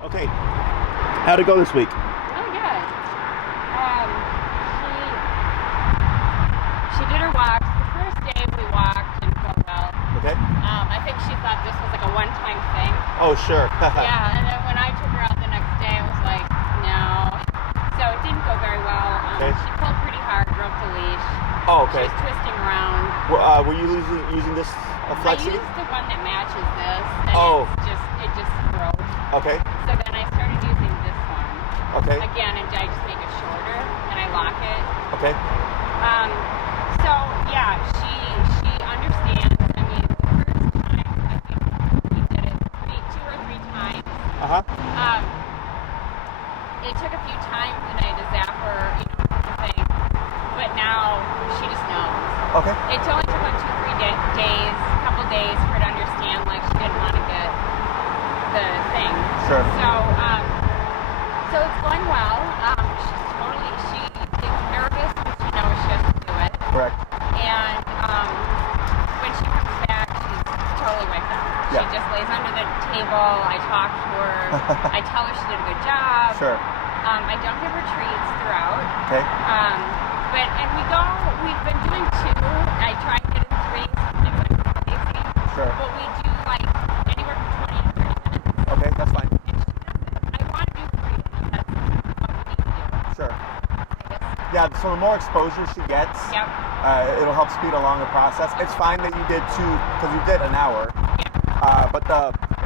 Okay. How'd it go this week? Really good. She did her walks. The first day we walked didn't go well. Okay. I think she thought this was like a one-time thing. Oh, sure. Yeah, and then when I took her out the next day, I was like, no. So it didn't go very well. Okay. She pulled pretty hard, broke the leash. Oh, okay. She was twisting around. Were you using this flexi? I used the one that matches this, and it just broke. Okay. So then I started using this one. Okay. Again, and I just make it shorter, and I lock it. Okay. So yeah, she understands. I mean, the first time I think we did it two or three times. It took a few times, and I had to zap her, thing. But now she just knows. Okay. It only took like 2-3 days, a couple days for her to understand. Like she didn't want to get the thing. Sure. So it's going well. She gets nervous when she knows she has to do it. Correct. And when she comes back, she's totally wiped out. Yeah. She just lays under the table. I talk to her. I tell her she did a good job. Sure. I don't give her treats throughout. Okay. We've been doing 2. I try to get in 3, something like crazy. Sure. But we do like anywhere from 20 to 30 minutes. Okay, that's fine. And she does it. I want to do 3, and that's what we need to do. Sure. Yeah, so the more exposure she gets, Yep. It'll help speed along the process. It's fine that you did 2, because you did an hour. Yeah. But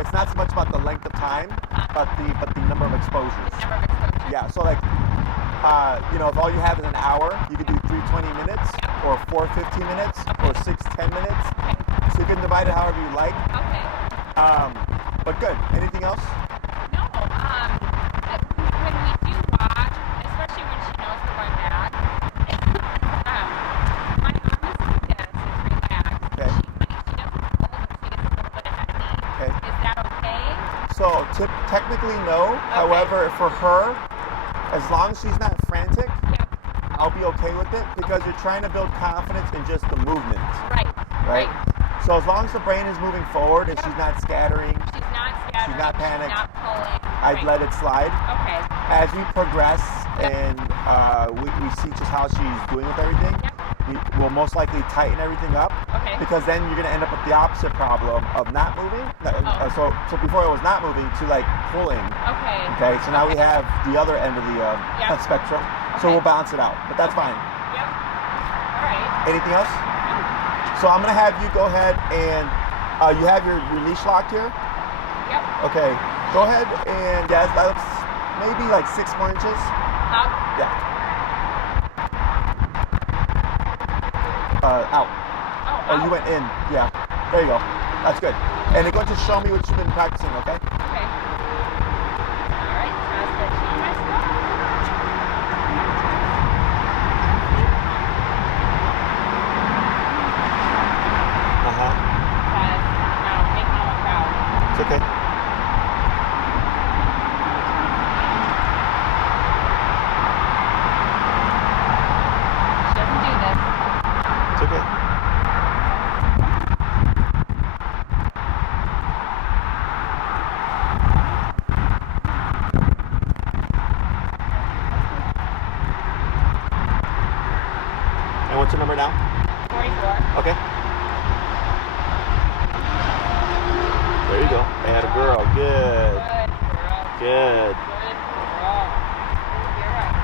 it's not so much about the length of time, but the number of exposures. The number of exposures. Yeah, so like, if all you have is an hour, you could do 3 20 minutes, or 4 15 minutes, or 6 10 minutes. Okay. So you can divide it however you like. Okay. But good. Anything else? No. When we do watch, especially when she knows we're going back, my arm is like this. It's relaxed. Okay. She doesn't pull, but she gets a little bit ahead of me. Okay. Is that okay? So technically no. Okay. However, for her, as long as she's not frantic, Yep. I'll be okay with it, because you're trying to build confidence in just the movement. Right. So as long as the brain is moving forward and she's not scattering, She's not scattering. She's not panicked. She's not pulling. I'd let it slide. Okay. As we progress Yep. and we see just how she's doing with everything, we'll most likely tighten everything up. Okay. Because then you're going to end up with the opposite problem of not moving. Oh. So before it was not moving to like pulling. Okay. Okay, so now we have the other end of the spectrum. So Okay. we'll balance it out, but that's fine. Yep. All right. Anything else? So I'm going to have you go ahead and you have your leash locked here? Yep. Okay, go ahead and that looks maybe like 6 more inches. Up. Yeah. Out. Oh, You went in. Yeah. There you go. That's good. And then go to show me what you've been practicing, okay? Okay. All right. How's that showing my stuff? No, make Mama proud. It's okay. She doesn't do this. It's okay. And what's your number now? 44. Okay. There you go. And a girl. Good. Good girl. Good. Good girl. You're right.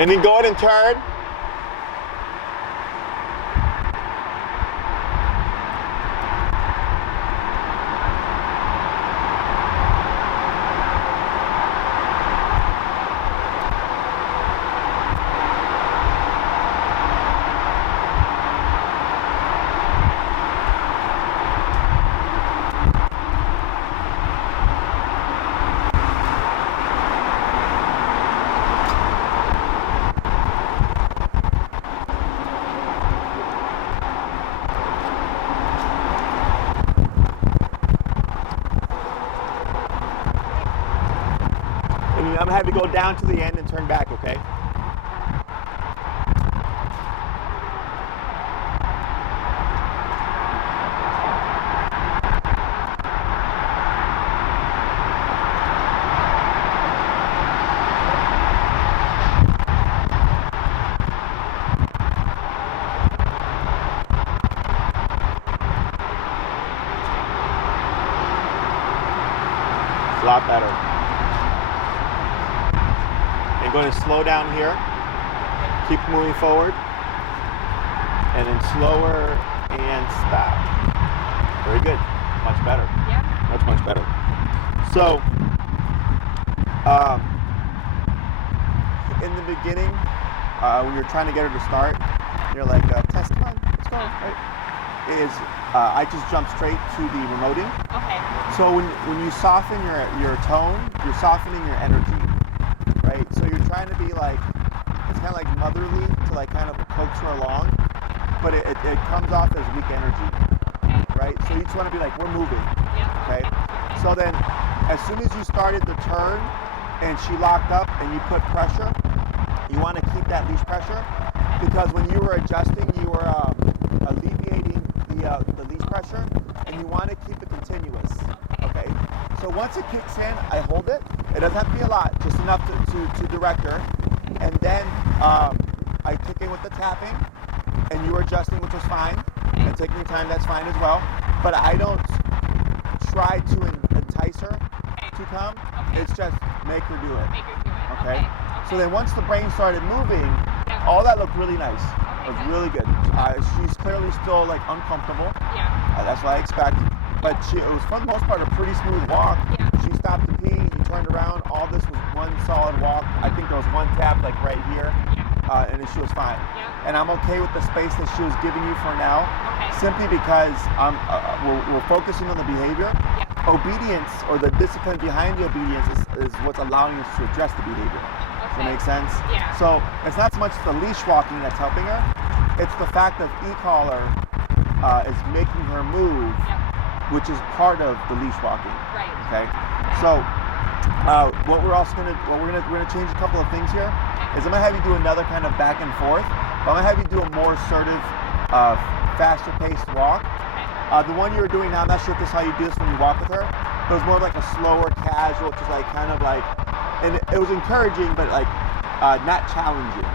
And then go ahead and turn. me go down to the end and turn back, okay? A lot better. And going to slow down here. Keep moving forward. And then slower and stop. Very good. Much better. Yeah. Much better. So, in the beginning, when you're trying to get her to start, you're like, Tess, come on, let's go. Right? I just jump straight to the remoting. Okay. So when you soften your tone, you're softening your energy, right? So you're trying to be like, it's kind of like motherly to like kind of coax her along, but it comes off as weak energy, right? So you just want to be like, we're moving, okay? So then as soon as you started the turn and she locked up and you put pressure, you want to keep that leash pressure because when you were adjusting, you were alleviating the leash pressure and you want to keep it continuous. Okay, so once it kicks in, I hold it. It doesn't have to be a lot, just enough to direct her. And then I kick in with the tapping, and you were adjusting, which was fine. And taking your time, that's fine as well. But I don't try to entice her to come. It's just make her do it. Okay? So then once the brain started moving, all that looked really nice. It was really good. She's clearly still like uncomfortable. That's what I expect. But it was for the most part a pretty smooth walk. She stopped to pee, you turned around, all this was one solid walk. I think there was one tap like right here, and then she was fine. And I'm okay with the space that she was giving you for now, simply because we're focusing on the behavior. Obedience, or the discipline behind the obedience, is what's allowing us to address the behavior. Does that make sense? So it's not so much the leash walking that's helping her, it's the fact that e-collar is making her move, which is part of the leash walking. Okay. So what we're gonna change a couple of things here. Is I'm gonna have you do another kind of back and forth, but I'm gonna have you do a more assertive, faster paced walk. The one you were doing now, I'm not sure if this is how you do this when you walk with her, but it was more like a slower, casual, just like kind of like, and it was encouraging, but like not challenging.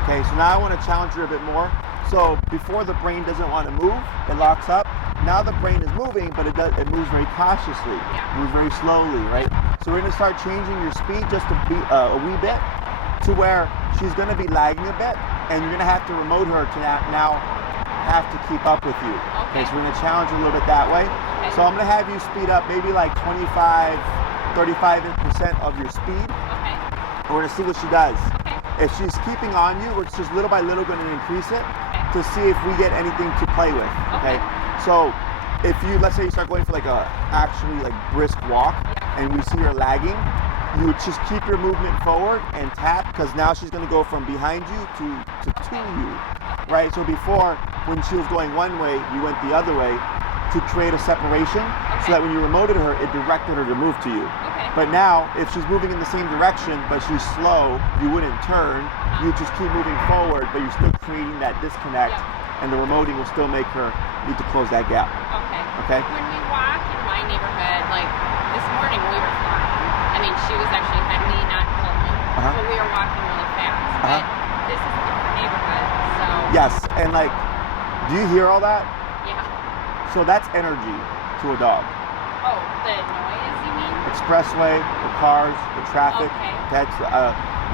Okay. So now I want to challenge her a bit more. So before the brain doesn't want to move, it locks up. Now the brain is moving, but it moves very cautiously, moves very slowly, right? So we're gonna start changing your speed just a wee bit to where she's gonna be lagging a bit, and you're gonna have to remote her to now have to keep up with you. Okay, so we're gonna challenge her a little bit that way. So I'm gonna have you speed up maybe like 35% of your speed. And we're gonna see what she does. If she's keeping on you, we're just little by little gonna increase it to see if we get anything to play with. Okay. So if you, let's say you start going for like a actually like brisk walk and we see her lagging, you would just keep your movement forward and tap, because now she's going to go from behind you to you, right? So before, when she was going one way, you went the other way to create a separation, so that when you remoted her, it directed her to move to you. But now, if she's moving in the same direction, but she's slow, you wouldn't turn, you just keep moving forward, but you're still creating that disconnect, and the remoting will still make her need to close that gap. Okay? When we walk in my neighborhood, like this morning we were flying. I mean, she was actually ahead of me, not pulling, but we were walking really fast. But this is a different neighborhood, so. Yes, and like, do you hear all that? Yeah. So that's energy to a dog. Oh, the noise, you mean? Expressway, the cars, the traffic. That's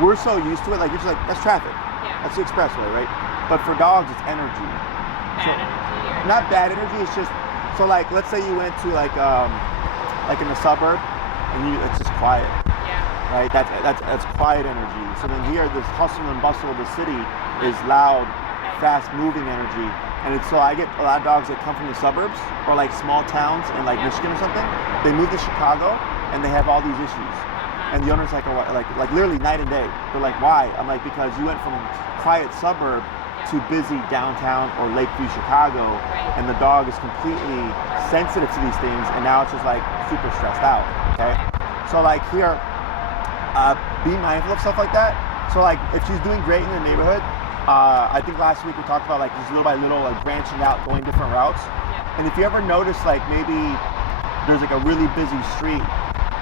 we're so used to it. Like, you're just like, that's traffic. That's the expressway, right? But for dogs, it's energy. Bad energy. Or not bad energy. It's just, so like, let's say you went to like in a suburb, and it's just quiet. Right. That's quiet energy. So then here, this hustle and bustle of the city is loud, fast-moving energy. And it's, so I get a lot of dogs that come from the suburbs or like small towns in like Michigan or something. They move to Chicago and they have all these issues. And the owner's like, like literally night and day. They're like, why? I'm like, because you went from quiet suburb to busy downtown or Lakeview, Chicago, and the dog is completely sensitive to these things, and now it's just like super stressed out. Okay. So like here, be mindful of stuff like that. So like if she's doing great in the neighborhood, I think last week we talked about like just little by little like branching out, going different routes. Yeah. And if you ever notice like maybe there's like a really busy street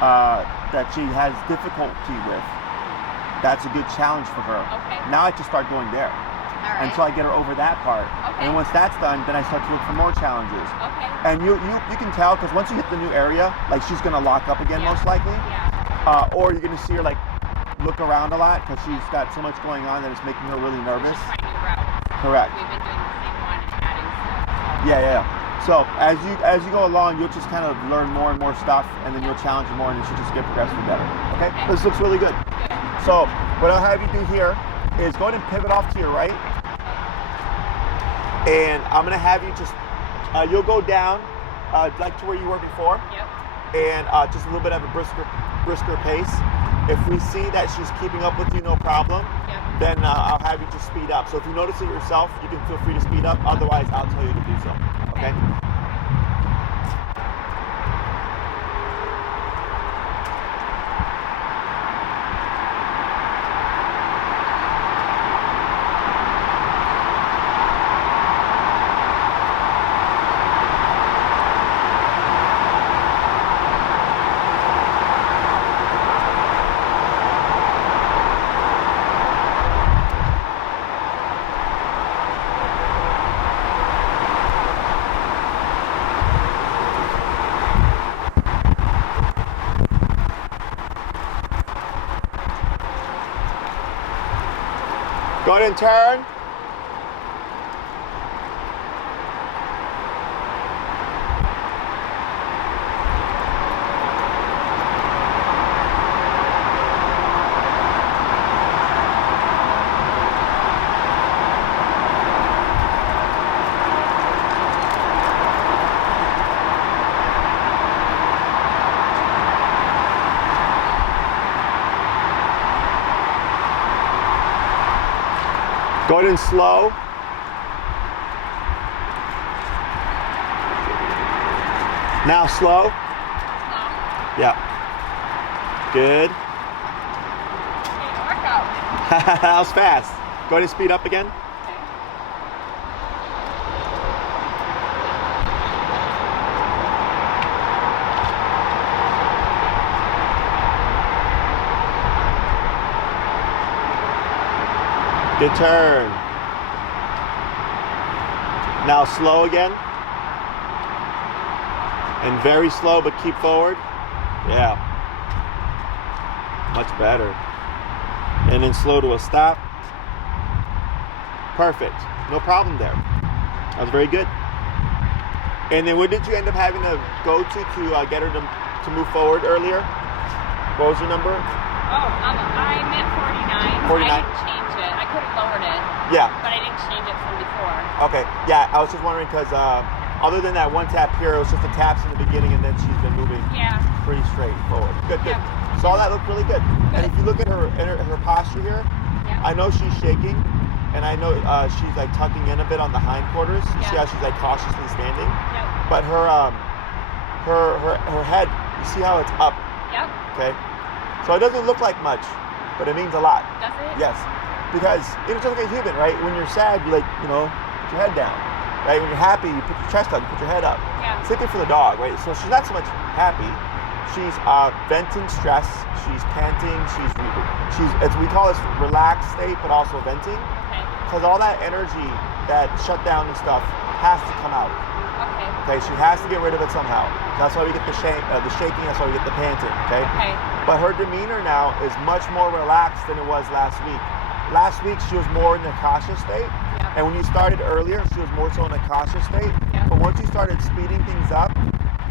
that she has difficulty with, that's a good challenge for her. Okay. Now I just start going there. All right. Until I get her over that part. Okay. And once that's done, then I start to look for more challenges. Okay. And you can tell, because once you hit the new area, like she's gonna lock up again most likely. Yeah. Or you're gonna see her like look around a lot because she's got so much going on that it's making her really nervous. She's trying new routes. Correct. We've been doing the same one and adding stuff. Yeah. So as you go along, you'll just kind of learn more and more stuff, and then you'll challenge her more, and it should just get progressively better. Okay? This looks really good. Good. So what I'll have you do here is go ahead and pivot off to your right. And I'm gonna have you just, you'll go down like to where you were before. Yep. And just a little bit of a brisker pace. If we see that she's keeping up with you, no problem, then I'll have you just speed up. So if you notice it yourself, you can feel free to speed up. Otherwise, I'll tell you to do so. Okay? Go ahead and turn. Go ahead and slow. Now slow. Yeah. Good. Workout. That was fast. Go ahead and speed up again. Good turn. Now slow again. And very slow, but keep forward. Yeah. Much better. And then slow to a stop. Perfect. No problem there. That was very good. And then what did you end up having to go to get her to move forward earlier? What was your number? Oh, I'm at 49. 49. I didn't change it. I could have lowered it. Yeah. But I didn't change it from before. Okay. Yeah, I was just wondering because other than that one tap here, it was just the taps in the beginning, and then she's been moving pretty straight forward. Good. So all that looked really good. And if you look at her posture here, I know she's shaking, and I know she's like tucking in a bit on the hindquarters. You see how she's like cautiously standing? Yep. But her head, you see how it's up? Yep. Okay. So it doesn't look like much, but it means a lot. Does it? Yes. Because it's just like a human, right? When you're sad, you like, put your head down. Right? When you're happy, you put your chest out, you put your head up. Yeah. Same thing for the dog, right? So she's not so much happy. She's venting stress. She's panting. We call this relaxed state, but also venting. Okay. Because all that energy, that shutdown and stuff, has to come out. Okay. Okay. She has to get rid of it somehow. That's why we get the shaking. That's why we get the panting. Okay. Okay. But her demeanor now is much more relaxed than it was last week. Last week she was more in the cautious state. Yeah. And when you started earlier, she was more so in a cautious state. Yeah. But once you started speeding things up,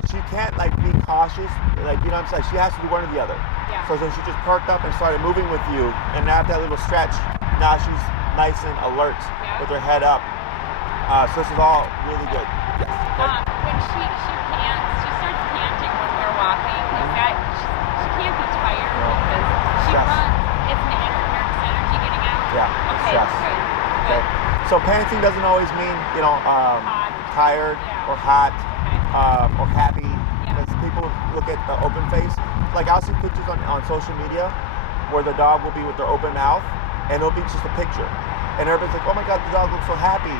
she can't like be cautious. Like, you know what I'm saying? She has to do one or the other. Yeah. So then she just perked up and started moving with you. And after that little stretch, now she's nice and alert with her head up. So this is all really good. Yes. When she pants, she starts panting when we're walking. Is that she can't be tired because she runs. It's the nervous energy getting out. Yeah. Okay. Stress. Good. Okay. So panting doesn't always mean, Hot. tired or hot or happy. Yeah. Because people look at the open face. Like I'll see pictures on social media where the dog will be with their open mouth, and it'll be just a picture. And everybody's like, oh my God, the dog looks so happy.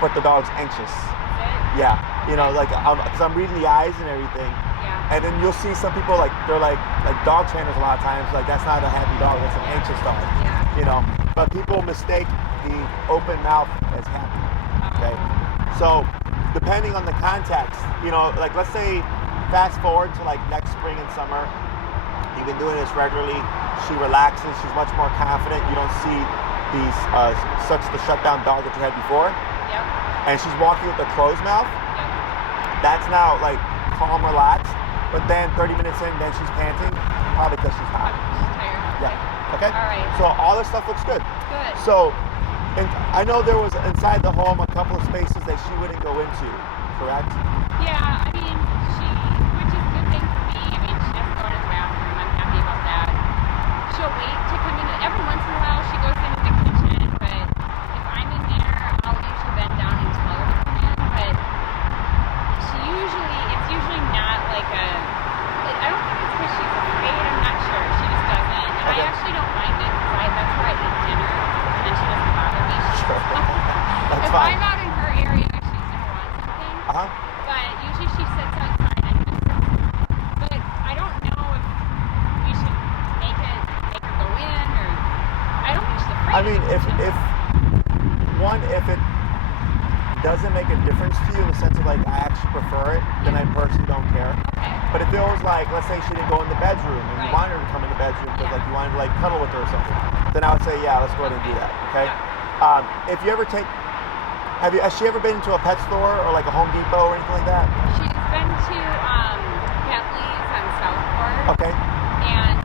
But the dog's anxious. Yeah, you know, like, because I'm reading the eyes and everything. Yeah. And then you'll see some people, like, they're like dog trainers a lot of times, like, that's not a happy dog, that's an anxious dog. Yeah. You know, but people mistake the open mouth as happy. Okay. So, depending on the context, you know, like, let's say, fast forward to, like, next spring and summer, you've been doing this regularly, she relaxes, she's much more confident, you don't see these, such the shutdown dog that you had before. Yep. And she's walking with a closed mouth. Yep. That's now, like, calm, relaxed. But then 30 minutes in, then she's panting, probably because she's hot. She's tired. Yeah. Okay? All right. So all this stuff looks good. Good. So, and I know there was inside the home a couple of spaces that she wouldn't go into, correct? Yeah, I mean, which is a good thing for me. I mean, she doesn't go to the bathroom. I'm happy about that. She'll wait to come in. Every once in a while, she goes into the kitchen, but if I'm in there, I'll usually bend down and tell her to come in. But it's usually not like I don't think it's because she's afraid. I'm not sure. She just doesn't. And I actually don't mind it because that's where I eat dinner, and then she doesn't bother me. Sure. That's if fine. I'm out in her area, she's gonna want something. Uh-huh. But usually she sits outside and just sits. But I don't know if we should make her go in, or I don't think she's afraid. I mean, if it doesn't make a difference to you in the sense of, like, I actually prefer it, then I personally don't care. Okay. But if it was like, let's say she didn't go in the bedroom and you Right. wanted her to come in the bedroom because, Yeah. like, you wanted to, like, cuddle with her or something, then I would say, yeah, let's go ahead and do that. Okay. Yeah. If you ever has she ever been into a pet store or like a Home Depot or anything like that? She's been to Bentley's on Southport. Okay. And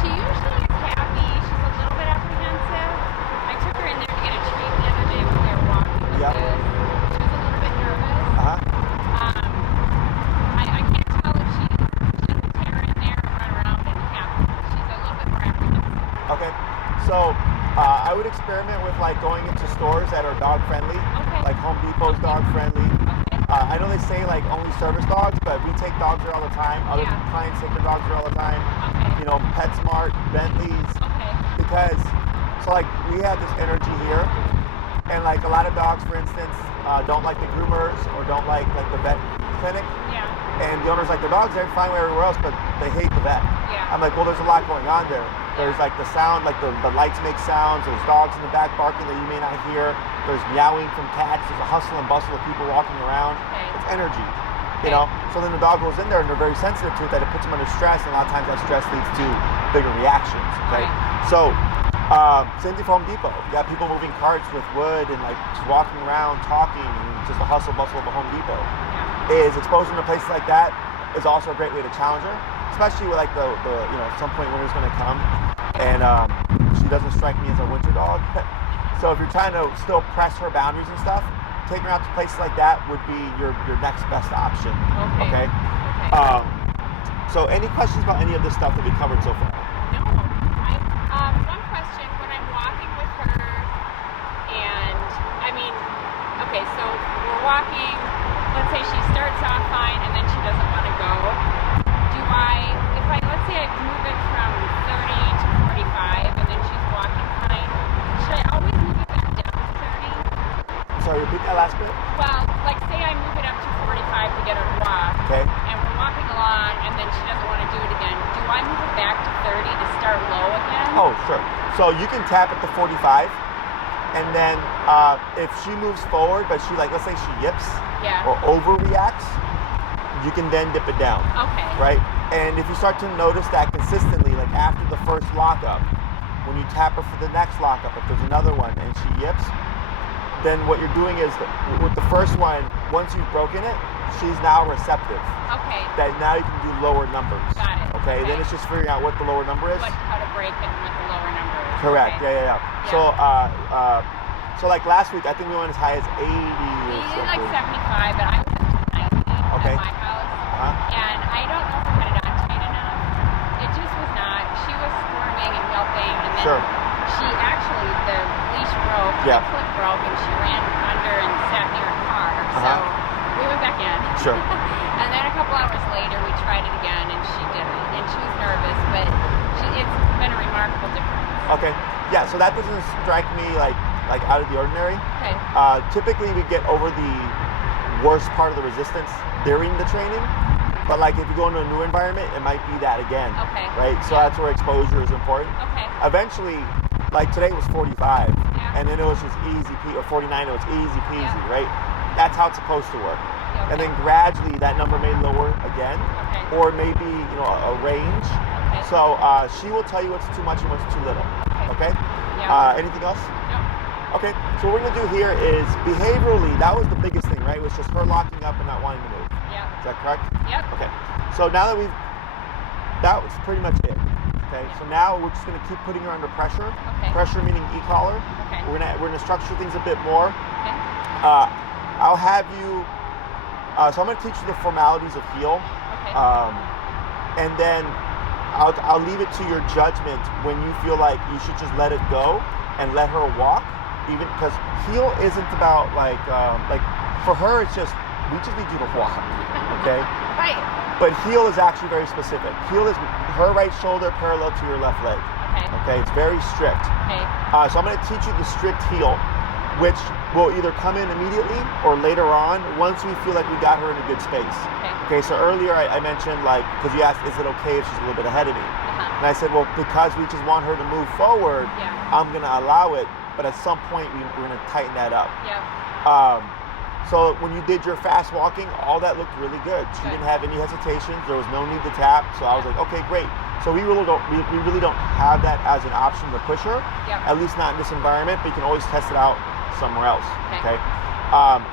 she usually is happy. She's a little bit apprehensive. I took her in there to get a treat the other day when we were walking with Yep. this. She was a little bit nervous. Uh-huh. I can't tell if she doesn't tear in there and run around and happy. She's a little bit more apprehensive. Okay. So I would experiment with, like, going into stores that are dog friendly, Okay. like Home Depot's dog friendly. Okay. I know they say, like, only service dogs, but we take dogs there all the time. Other Yeah. clients take their dogs there all the time. Okay. You know, PetSmart, Bentley's, Okay. because so, like, we have this energy here, and, like, a lot of dogs, for instance, don't like the groomers or don't like the vet clinic, Yeah. and the owners like the dogs, they're fine everywhere else, but they hate the vet. Yeah. I'm like, well, there's a lot going on there. There's, like, the sound, like the lights make sounds. There's dogs in the back barking that you may not hear. There's meowing from cats. There's a hustle and bustle of people walking around. Okay. It's energy, you know? So then the dog goes in there and they're very sensitive to it, that it puts them under stress, and a lot of times that stress leads to bigger reactions, okay? Right. So, same thing for Home Depot. You got people moving carts with wood and, like, just walking around, talking, and just the hustle bustle of a Home Depot. Yeah. Is exposure to places like that is also a great way to challenge her, especially with, like, the you know, at some point winter's going to come, and she doesn't strike me as a winter dog. So if you're trying to still press her boundaries and stuff, taking her out to places like that would be your next best option. Okay. Okay. So any questions about any of this stuff that we covered so far? No. One question, when I'm walking with her, and I mean, okay, so we're walking, let's say she starts off fine and then she doesn't want to go. Let's say I move it from 30 to 45 and then she's walking fine, should I always move it back down to 30? Sorry, repeat that last bit. Well, like, say I move it up to 45 to get her to walk. Okay. And we're walking along, and then she doesn't want to do it again. Do I move it back to 30 to start low again? Oh, sure. So you can tap at the 45, and then if she moves forward, but she, like, let's say she yips or overreacts, you can then dip it down. Okay. Right? And if you start to notice that consistently, like after the first lockup, when you tap her for the next lockup, if there's another one and she yips, then what you're doing is, with the first one, once you've broken it, she's now receptive. Okay. That now you can do lower numbers. Got it. Okay? Then it's just figuring out what the lower number is. How to break it with the lower number is. Correct. Okay. Yeah. So like last week, I think we went as high as 80 or We did something. like 75, but I was at 290 Okay. at my house. Uh-huh. And I don't know if I had it on tight enough. It just was not. She was squirming and yelping, and then Sure. she actually, the leash broke, Yeah. the clip broke, and she ran under and sat near a car. So we went back again. Sure. And then a couple hours later, we tried it again, and she didn't. And she was nervous, but it's been a remarkable difference. Okay. Yeah, so that doesn't strike me like out of the ordinary. Okay. Typically, we get over the worst part of the resistance during the training. But like if you go into a new environment, it might be that again. Okay. Right? So that's where exposure is important. Okay. Eventually, like today was 45, Yeah. and then it was just easy peasy, or 49, it was easy peasy, Yeah. right? That's how it's supposed to work. Okay. And then gradually that number may lower again, Okay. or maybe a range. Okay. So she will tell you what's too much and what's too little. Okay? Yeah. Anything else? No. Okay, so what we're gonna do here is behaviorally, that was the biggest thing, right? It was just her locking up and not wanting to move. Yeah. Is that correct? Yep. Okay, so now that that was pretty much it. Okay, so now we're just gonna keep putting her under pressure. Okay. Pressure meaning e-collar. Okay. We're gonna structure things a bit more. Okay. I'll have you, so I'm gonna teach you the formalities of heel. Okay. And then I'll leave it to your judgment when you feel like you should just let it go and let her walk, even because heel isn't about like for her it's just we just need you to walk, okay? Right. But heel is actually very specific. Heel is her right shoulder parallel to your left leg. Okay. Okay, it's very strict. Okay. So I'm going to teach you the strict heel, which will either come in immediately or later on once we feel like we got her in a good space. Okay. Okay, so earlier I mentioned because you asked, is it okay if she's a little bit ahead of me? Uh-huh. And I said, well, because we just want her to move forward, Yeah. I'm going to allow it, but at some point we're going to tighten that up. Yep. So when you did your fast walking, all that looked really good. She didn't have any hesitations. There was no need to tap. So I was like, okay, great. So we really don't have that as an option to push her. Yep. At least not in this environment, but you can always test it out somewhere else. Okay.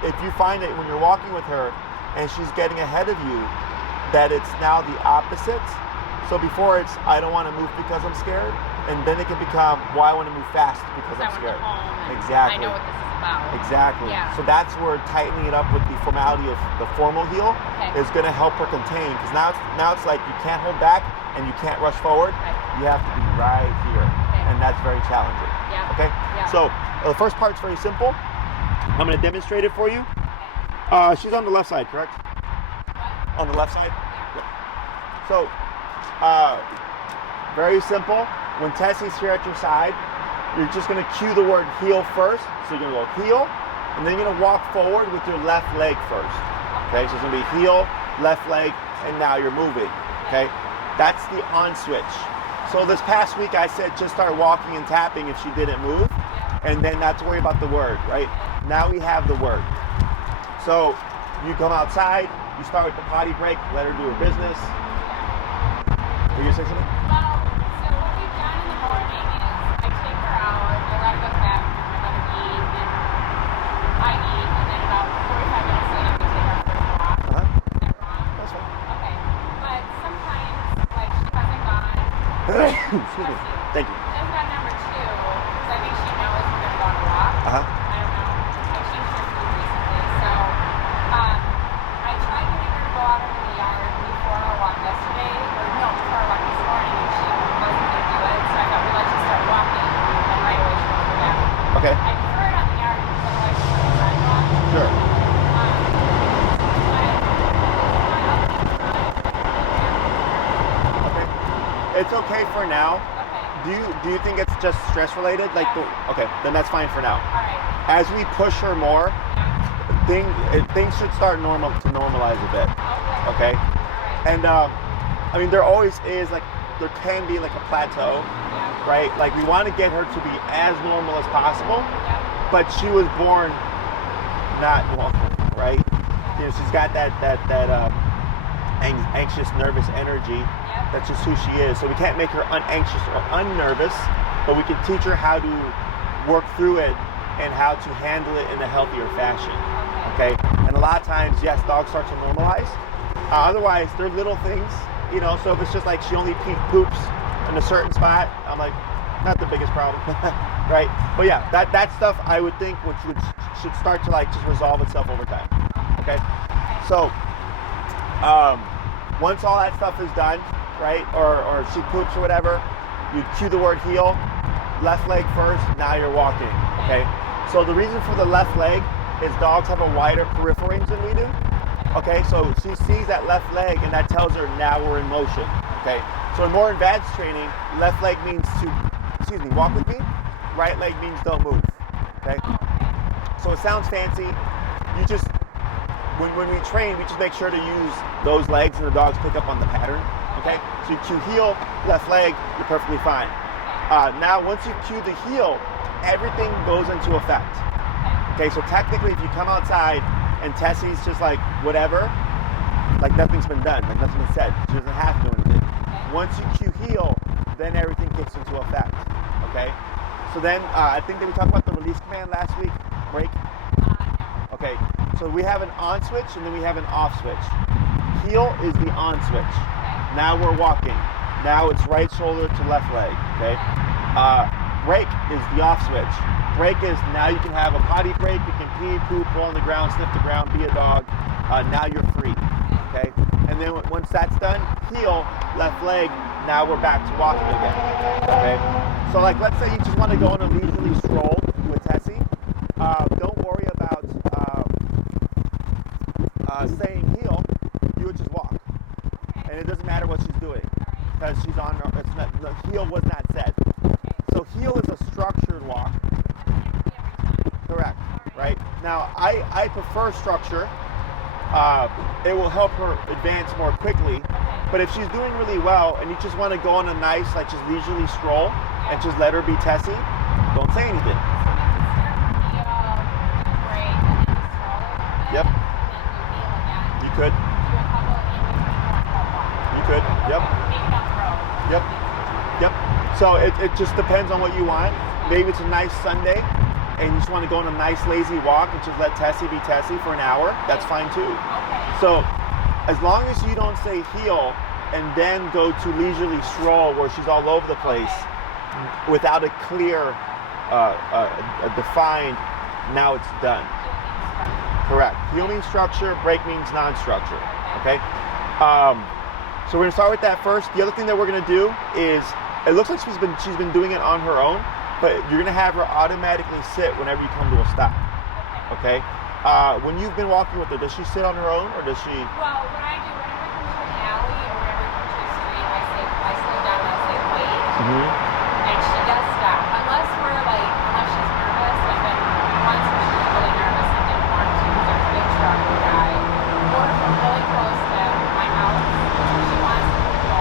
If you find that when you're walking with her and she's getting ahead of you, that it's now the opposite. So before it's I don't want to move because I'm scared, and then it can become I want to move fast because I'm I want to scared. go home and Exactly. I know what this is about. Exactly. Yeah. So that's where tightening it up with the formality of the formal heel Okay. is going to help her contain. Because now it's like you can't hold back and you can't rush forward. Right. You have to be right here, Okay. and that's very challenging. Yeah. Okay. Yeah. So the first part's very simple. I'm going to demonstrate it for you. She's on the left side, correct? What? On the left side. Yeah. Yep. So very simple. When Tessie's here at your side, you're just going to cue the word heel first. So you're going to go heel, and then you're going to walk forward with your left leg first. Okay, so it's going to be heel, left leg, and now you're moving. Okay, that's the on switch. So this past week I said just start walking and tapping if she didn't move, and then not to worry about the word, right? Now we have the word. So you come outside, you start with the potty break, let her do her business. Were you going to say something? Well, so what we've done in the morning is I take her out, I let her go to the bathroom, I let her eat, and I eat, and then about 45 minutes later we take our first walk. Uh-huh. Is that wrong? That's fine. Okay. But sometimes, like, she hasn't gone. Excuse me. Thank you. She hasn't gone number 2, because I think she knows we're going to go on a walk. Uh-huh. I don't know. I changed her food recently, so I tried getting her to go out into the yard before our walk yesterday, or no, before our walk this morning, and she wasn't going to do it, so I thought, well, let's just start walking, and right away she went to the bathroom. Okay. I prefer it on the yard because otherwise she's on the sidewalk. Sure. Okay. It's okay for now. Okay. Do you think it's just stress related? Okay, then that's fine for now. All right. As we push her more, Yeah. things should start to normalize a bit. Okay. Okay. All right. And I mean, there always is there can be like a plateau, Yeah. right? Like we want to get her to be as normal as possible, Yeah. but she was born not normal, right? You know, she's got that anxious, nervous energy. Yeah. That's just who she is. So we can't make her unanxious or unnervous, but we can teach her how to work through it and how to handle it in a healthier fashion. Okay. Okay? And a lot of times, yes, dogs start to normalize. Otherwise, they're little things, you know, so if it's just like she only poops in a certain spot, I'm like, not the biggest problem, right? But yeah, that stuff I would think should start to like just resolve itself over time, okay? So, once all that stuff is done, right, or she poops or whatever, you cue the word heel, left leg first, now you're walking, okay? So the reason for the left leg is dogs have a wider peripheral range than we do, Okay, so she sees that left leg and that tells her now we're in motion. Okay, so in more advanced training, left leg means walk with me. Right leg means don't move. Okay, so it sounds fancy. You just, when we train, we just make sure to use those legs and the dogs pick up on the pattern. Okay, so you cue heel, left leg, you're perfectly fine. Now, once you cue the heel, everything goes into effect. Okay, so technically, if you come outside and Tessie's just like whatever, like nothing's been done, like nothing's been said. She doesn't have to do anything. Once you cue heel, then everything kicks into effect. Okay, so then I think that we talked about the release command last week. Break. Okay, so we have an on switch and then we have an off switch. Heel is the on switch. Now we're walking. Now it's right shoulder to left leg. Okay. Break is the off switch. Break is now you can have a potty break. You can pee, poop, roll on the ground, sniff the ground, be a dog. Now you're free. Okay. And then once that's done, heel, left leg. Now we're back to walking again. Okay. So like, let's say you just want to go on a leisurely stroll with Tessie. Don't worry about saying heel. You would just walk, and it doesn't matter what she's doing because she's on. The heel was not said. So heel is a structured walk. Correct. Right. Now I prefer structure. It will help her advance more quickly. But if she's doing really well and you just want to go on a nice, like just leisurely stroll and just let her be Tessie, don't say anything. Yep. You could. You could. Yep. Yep. Yep. So it just depends on what you want. Maybe it's a nice Sunday and you just want to go on a nice lazy walk and just let Tessie be Tessie for an hour. That's fine too. So as long as you don't say heel and then go to leisurely stroll where she's all over the place without a clear, defined, now it's done. Correct. Heel means structure, break means non-structure. Okay? So we're gonna start with that first. The other thing that we're gonna do is, it looks like she's been doing it on her own, but you're gonna have her automatically sit whenever you come to a stop. Okay? When you've been walking with her, does she sit on her own or does she? Well, what I do, whenever I come to an alley or whenever I come to a street, I slow down and I say wait. And she does stop. Unless she's nervous, like when once she was really nervous and didn't want to, there's a big truck guy. Or if we're really close to my house, she wants to go.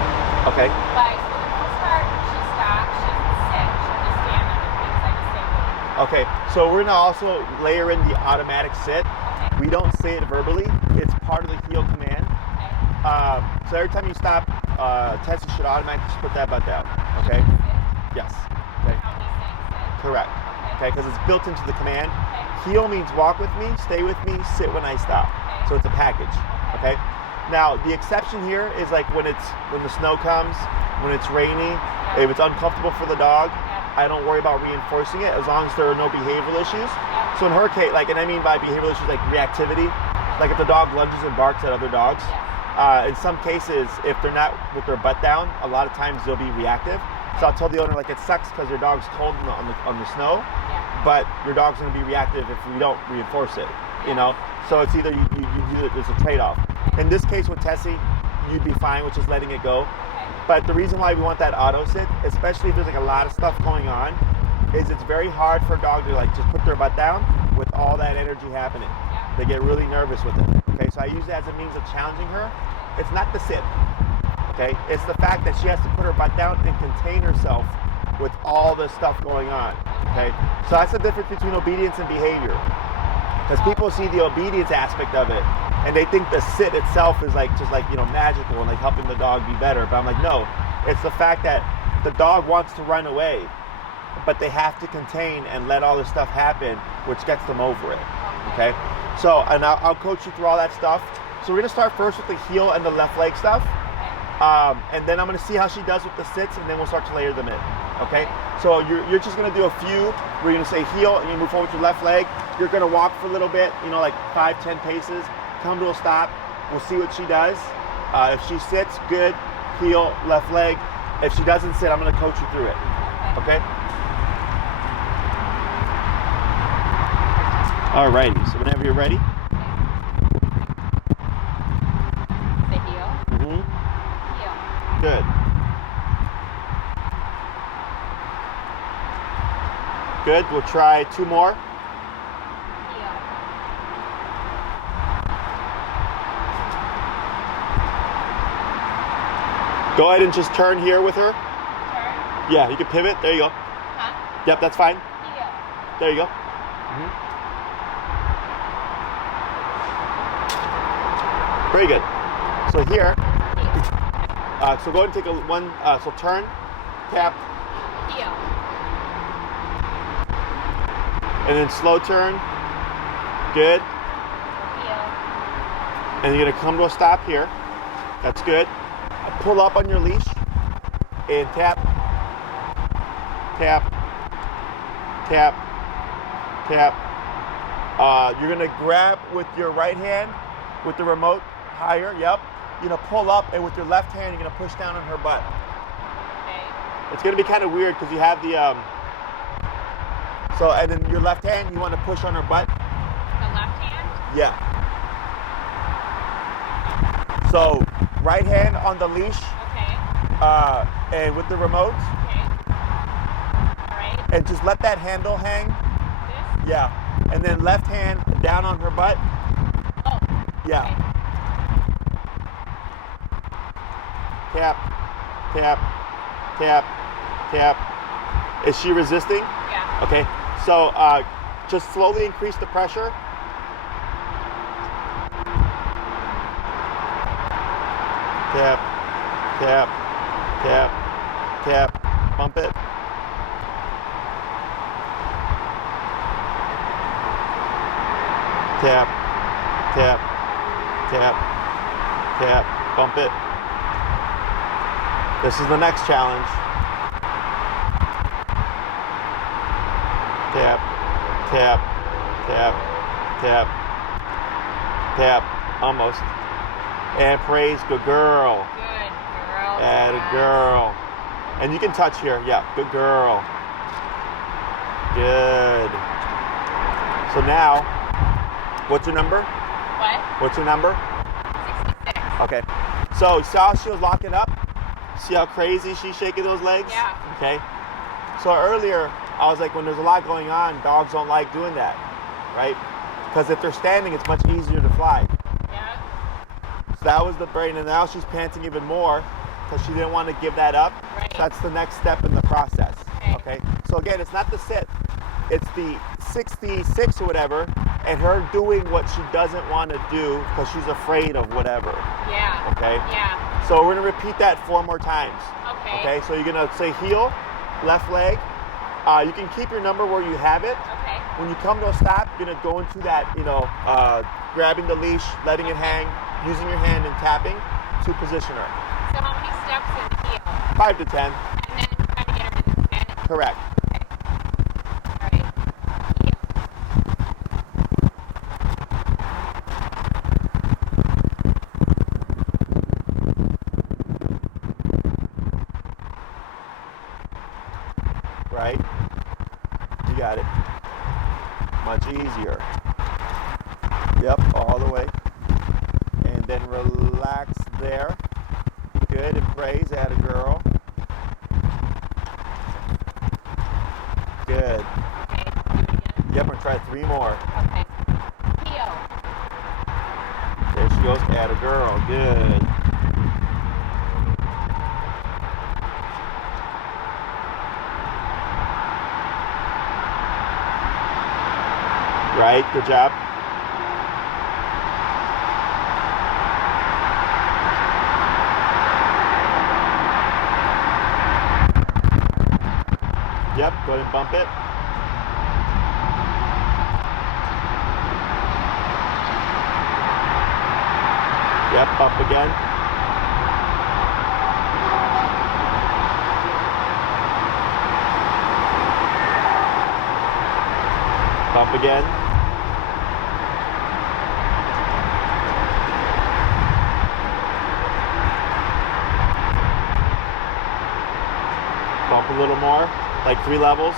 Okay. But for the most part, she stops, she doesn't sit, she'll just stand under things, I just say wait. Okay, so we're gonna also layer in the automatic sit. We don't say it verbally, it's part of the heel command. So every time you stop, Tessie should automatically just put that butt down. Okay? Yes. Okay. Correct. Okay, because it's built into the command. Heel means walk with me, stay with me, sit when I stop. So it's a package. Okay? Now the exception here is like when the snow comes, when it's rainy, if it's uncomfortable for the dog, I don't worry about reinforcing it as long as there are no behavioral issues. So in her case, and I mean by behavioral issues like reactivity, like if the dog lunges and barks at other dogs, in some cases, if they're not with their butt down, a lot of times they'll be reactive. So I'll tell the owner, like, it sucks because your dog's cold on the snow, but your dog's going to be reactive if we don't reinforce it, you know? So it's either you do it, there's a trade-off. In this case with Tessie, you'd be fine with just letting it go. But the reason why we want that auto sit, especially if there's like a lot of stuff going on, is it's very hard for a dog to like just put their butt down with all that energy happening. They get really nervous with it. Okay, so I use it as a means of challenging her. It's not the sit. Okay, it's the fact that she has to put her butt down and contain herself with all this stuff going on. Okay, so that's the difference between obedience and behavior. Because people see the obedience aspect of it and they think the sit itself is like just like, you know, magical and like helping the dog be better. But I'm like, no, it's the fact that the dog wants to run away, but they have to contain and let all this stuff happen, which gets them over it. Okay, so and I'll coach you through all that stuff. So we're gonna start first with the heel and the left leg stuff, and then I'm gonna see how she does with the sits, and then we'll start to layer them in. Okay, so you're just gonna do a few. We're gonna say heel, and you move forward with your left leg. You're gonna walk for a little bit, you know, like 5-10 paces. Come to a stop. We'll see what she does. If she sits, good. Heel, left leg. If she doesn't sit, I'm gonna coach you through it. Okay. Alrighty, so whenever you're ready. Good. Good. We'll try 2 more. Heel. Go ahead and just turn here with her. Turn. Yeah, you can pivot. There you go. Huh? Yep, that's fine. Heel. There you go. Very good. So here, Heel. so go ahead and take one, so turn, tap, Heel. and then slow turn. Good. Heel. And you're gonna come to a stop here. That's good. Pull up on your leash and tap, tap, tap, tap. You're gonna grab with your right hand with the remote higher. Yep. You're gonna pull up, and with your left hand, you're gonna push down on her butt. Okay. It's gonna be kind of weird because you have the So, and then your left hand, you want to push on her butt. The left hand? Yeah. So, right hand on the leash. Okay. And with the remote. Okay. All right. And just let that handle hang. This? Yeah. And then left hand down on her butt. Oh. Yeah. Okay. Tap, tap, tap, tap. Is she resisting? Yeah. Okay. So just slowly increase the pressure. Tap, tap, tap, tap. Bump it. Tap, tap, tap, tap. Bump it. This is the next challenge. Tap, tap, tap, tap, tap. Almost. And praise, good girl. Good girl. And a Yes. girl. And you can touch here. Yeah, good girl. Good. So now, what's your number? What? What's your number? 66. Okay. So, see how she was locking up? See how crazy she's shaking those legs? Yeah. Okay. So earlier, I was like, when there's a lot going on, dogs don't like doing that, right? Because if they're standing, it's much easier to fly. Yeah. So that was the brain, and now she's panting even more because she didn't want to give that up. Right. So that's the next step in the process. Okay. Okay. So again, it's not the sit, it's the 66 or whatever, and her doing what she doesn't want to do because she's afraid of whatever. Yeah. Okay. Yeah. So we're gonna repeat that 4 more times. Okay. Okay. So you're gonna say heel, left leg. You can keep your number where you have it. Okay. When you come to a stop, you're gonna go into that, grabbing the leash, letting it hang, using your hand and tapping to position her. So how many steps in the heel? 5 to 10. And then try to get her to the spin? Correct. Okay. All right. Heel. Right. You got it. Much easier. Yep, all the way. And then relax there. Good, and praise, add a girl. Good. Okay. Do it again. Yep, we're gonna try 3 more. Okay. Heel. There she goes, add a girl. Good. Right, good job. Yep, go ahead and bump it. Yep, bump again. Bump again. Bump a little more, like 3 levels.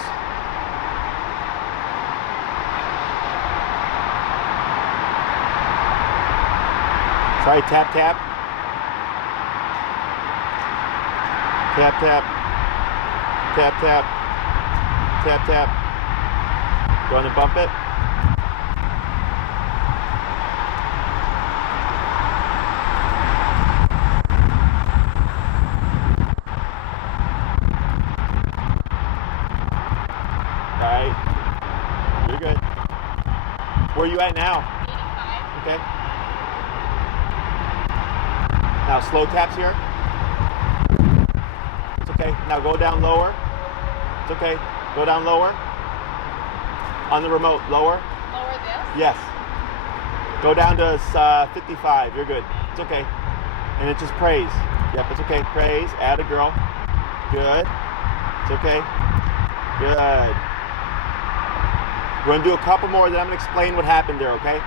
Sorry, tap, tap. Tap, tap. Tap, tap. Tap, tap. Going to bump it. Right. You're good. Where are you at now? 85. Okay. Now slow taps here. It's okay. Now go down lower. It's okay. Go down lower. On the remote, lower. Lower this? Yes. Go down to 55. You're good. It's okay. And it just praise. Yep, it's okay. Praise. Add a girl. Good. It's okay. Good. We're going to do a couple more, then I'm going to explain what happened there, okay? Okay.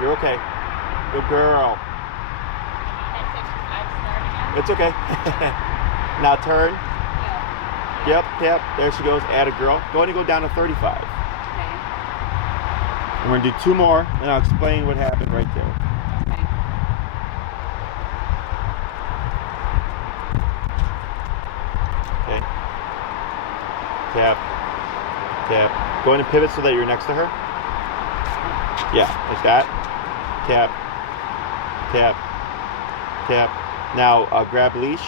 You're okay. Good girl. And 55 start again? It's okay. Now turn. Yeah. Yep, yep. There she goes. Add a girl. Go ahead and go down to 35. Okay. And we're going to do two more, and I'll explain what happened right there. Okay. Okay. Tap. Tap. Go ahead and pivot so that you're next to her. Yeah, like that. Tap. Tap. Tap. Now grab leash.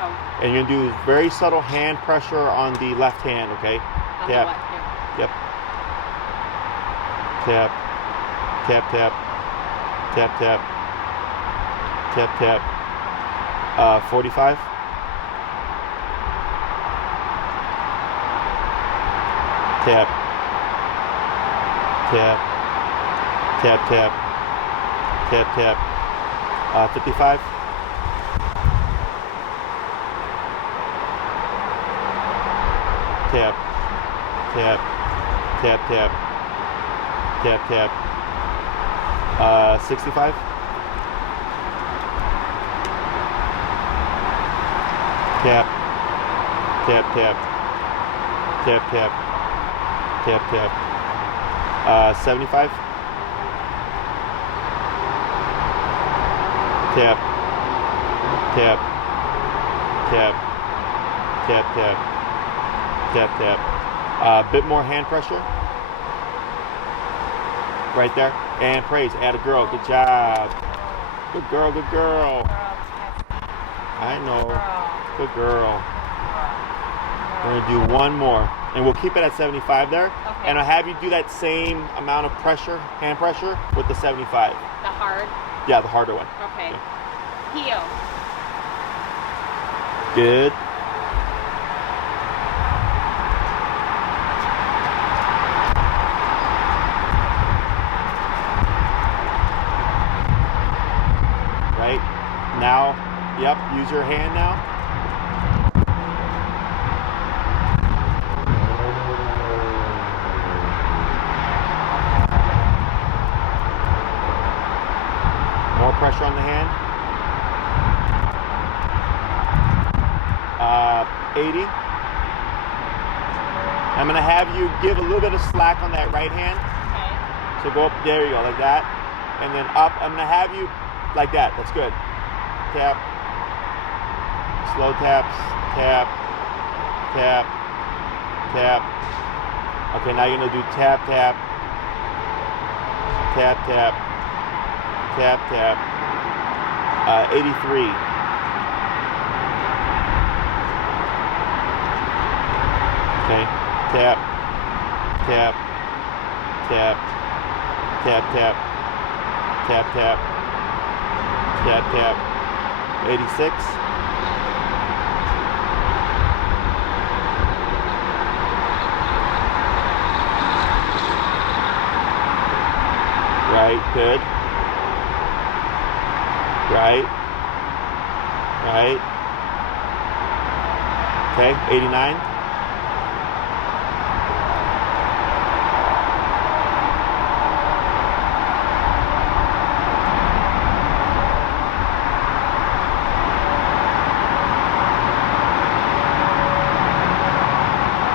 Oh. And you're going to do very subtle hand pressure on the left hand, okay? On Tap. the left here. Yep. Tap. Tap, tap. Tap, tap. Tap, tap. 45. Tap. Tap. Tap, tap. Tap, tap. 55. Tap. Tap. Tap, tap. Tap, tap. 65. Tap. Tap, tap. Tap, tap. Tap, tap. 75. Tap. Tap. Tap. Tap, tap. Tap, tap. A bit more hand pressure. Right there. And praise. Add a girl. Good job. Good girl, good girl. I know. Good girl. We're going to do one more. And we'll keep it at 75 there. Okay. And I'll have you do that same amount of pressure, hand pressure, with the 75. The hard? Yeah, the harder one. Okay. Yeah. Heel. Good. Right. Now, yep, use your hand now. More pressure on the hand. 80. I'm going to have you give a little bit of slack on that right hand. Okay. So go up, there you go, like that. And then up, I'm going to have you like that. That's good. Tap. Slow taps. Tap. Tap. Tap. Okay, now you're going to do tap, tap. Tap, tap. Tap, tap. 83. Okay. Tap. Tap. Tap. Tap, tap. Tap, tap. Tap, tap. 86. Right, good. Right. Right. Okay, 89.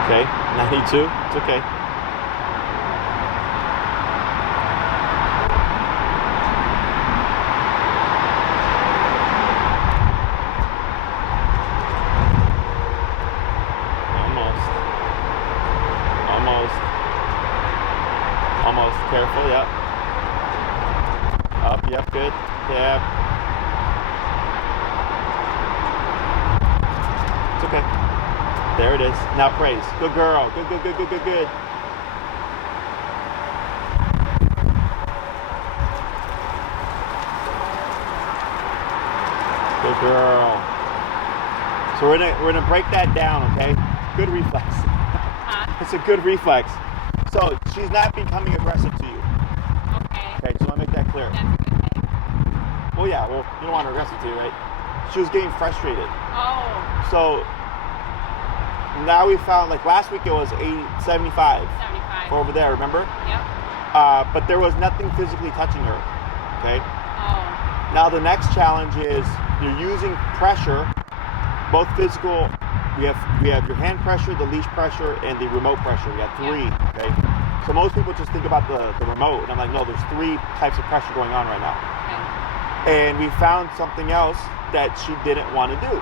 Okay, 92. It's okay. Almost. Careful, yep. Up, yep, good. Yep. It's okay. There it is. Now praise. Good girl. Good, good, good, good, good, good. Good girl. So we're gonna break that down, okay? Good reflex. It's a good reflex. So she's not becoming aggressive to you. Okay. Okay, just want to make that clear. That's a good thing. Well, yeah, well, you don't want her aggressive to you, right? She was getting frustrated. Oh. So now we found, like last week it was 75 75. over there, remember? Yep. But there was nothing physically touching her, okay? Oh. Now the next challenge is you're using pressure, both physical. We have your hand pressure, the leash pressure, and the remote pressure. We have three, okay? So most people just think about the remote, and I'm like, no, there's three types of pressure going on right now. Okay. And we found something else that she didn't want to do.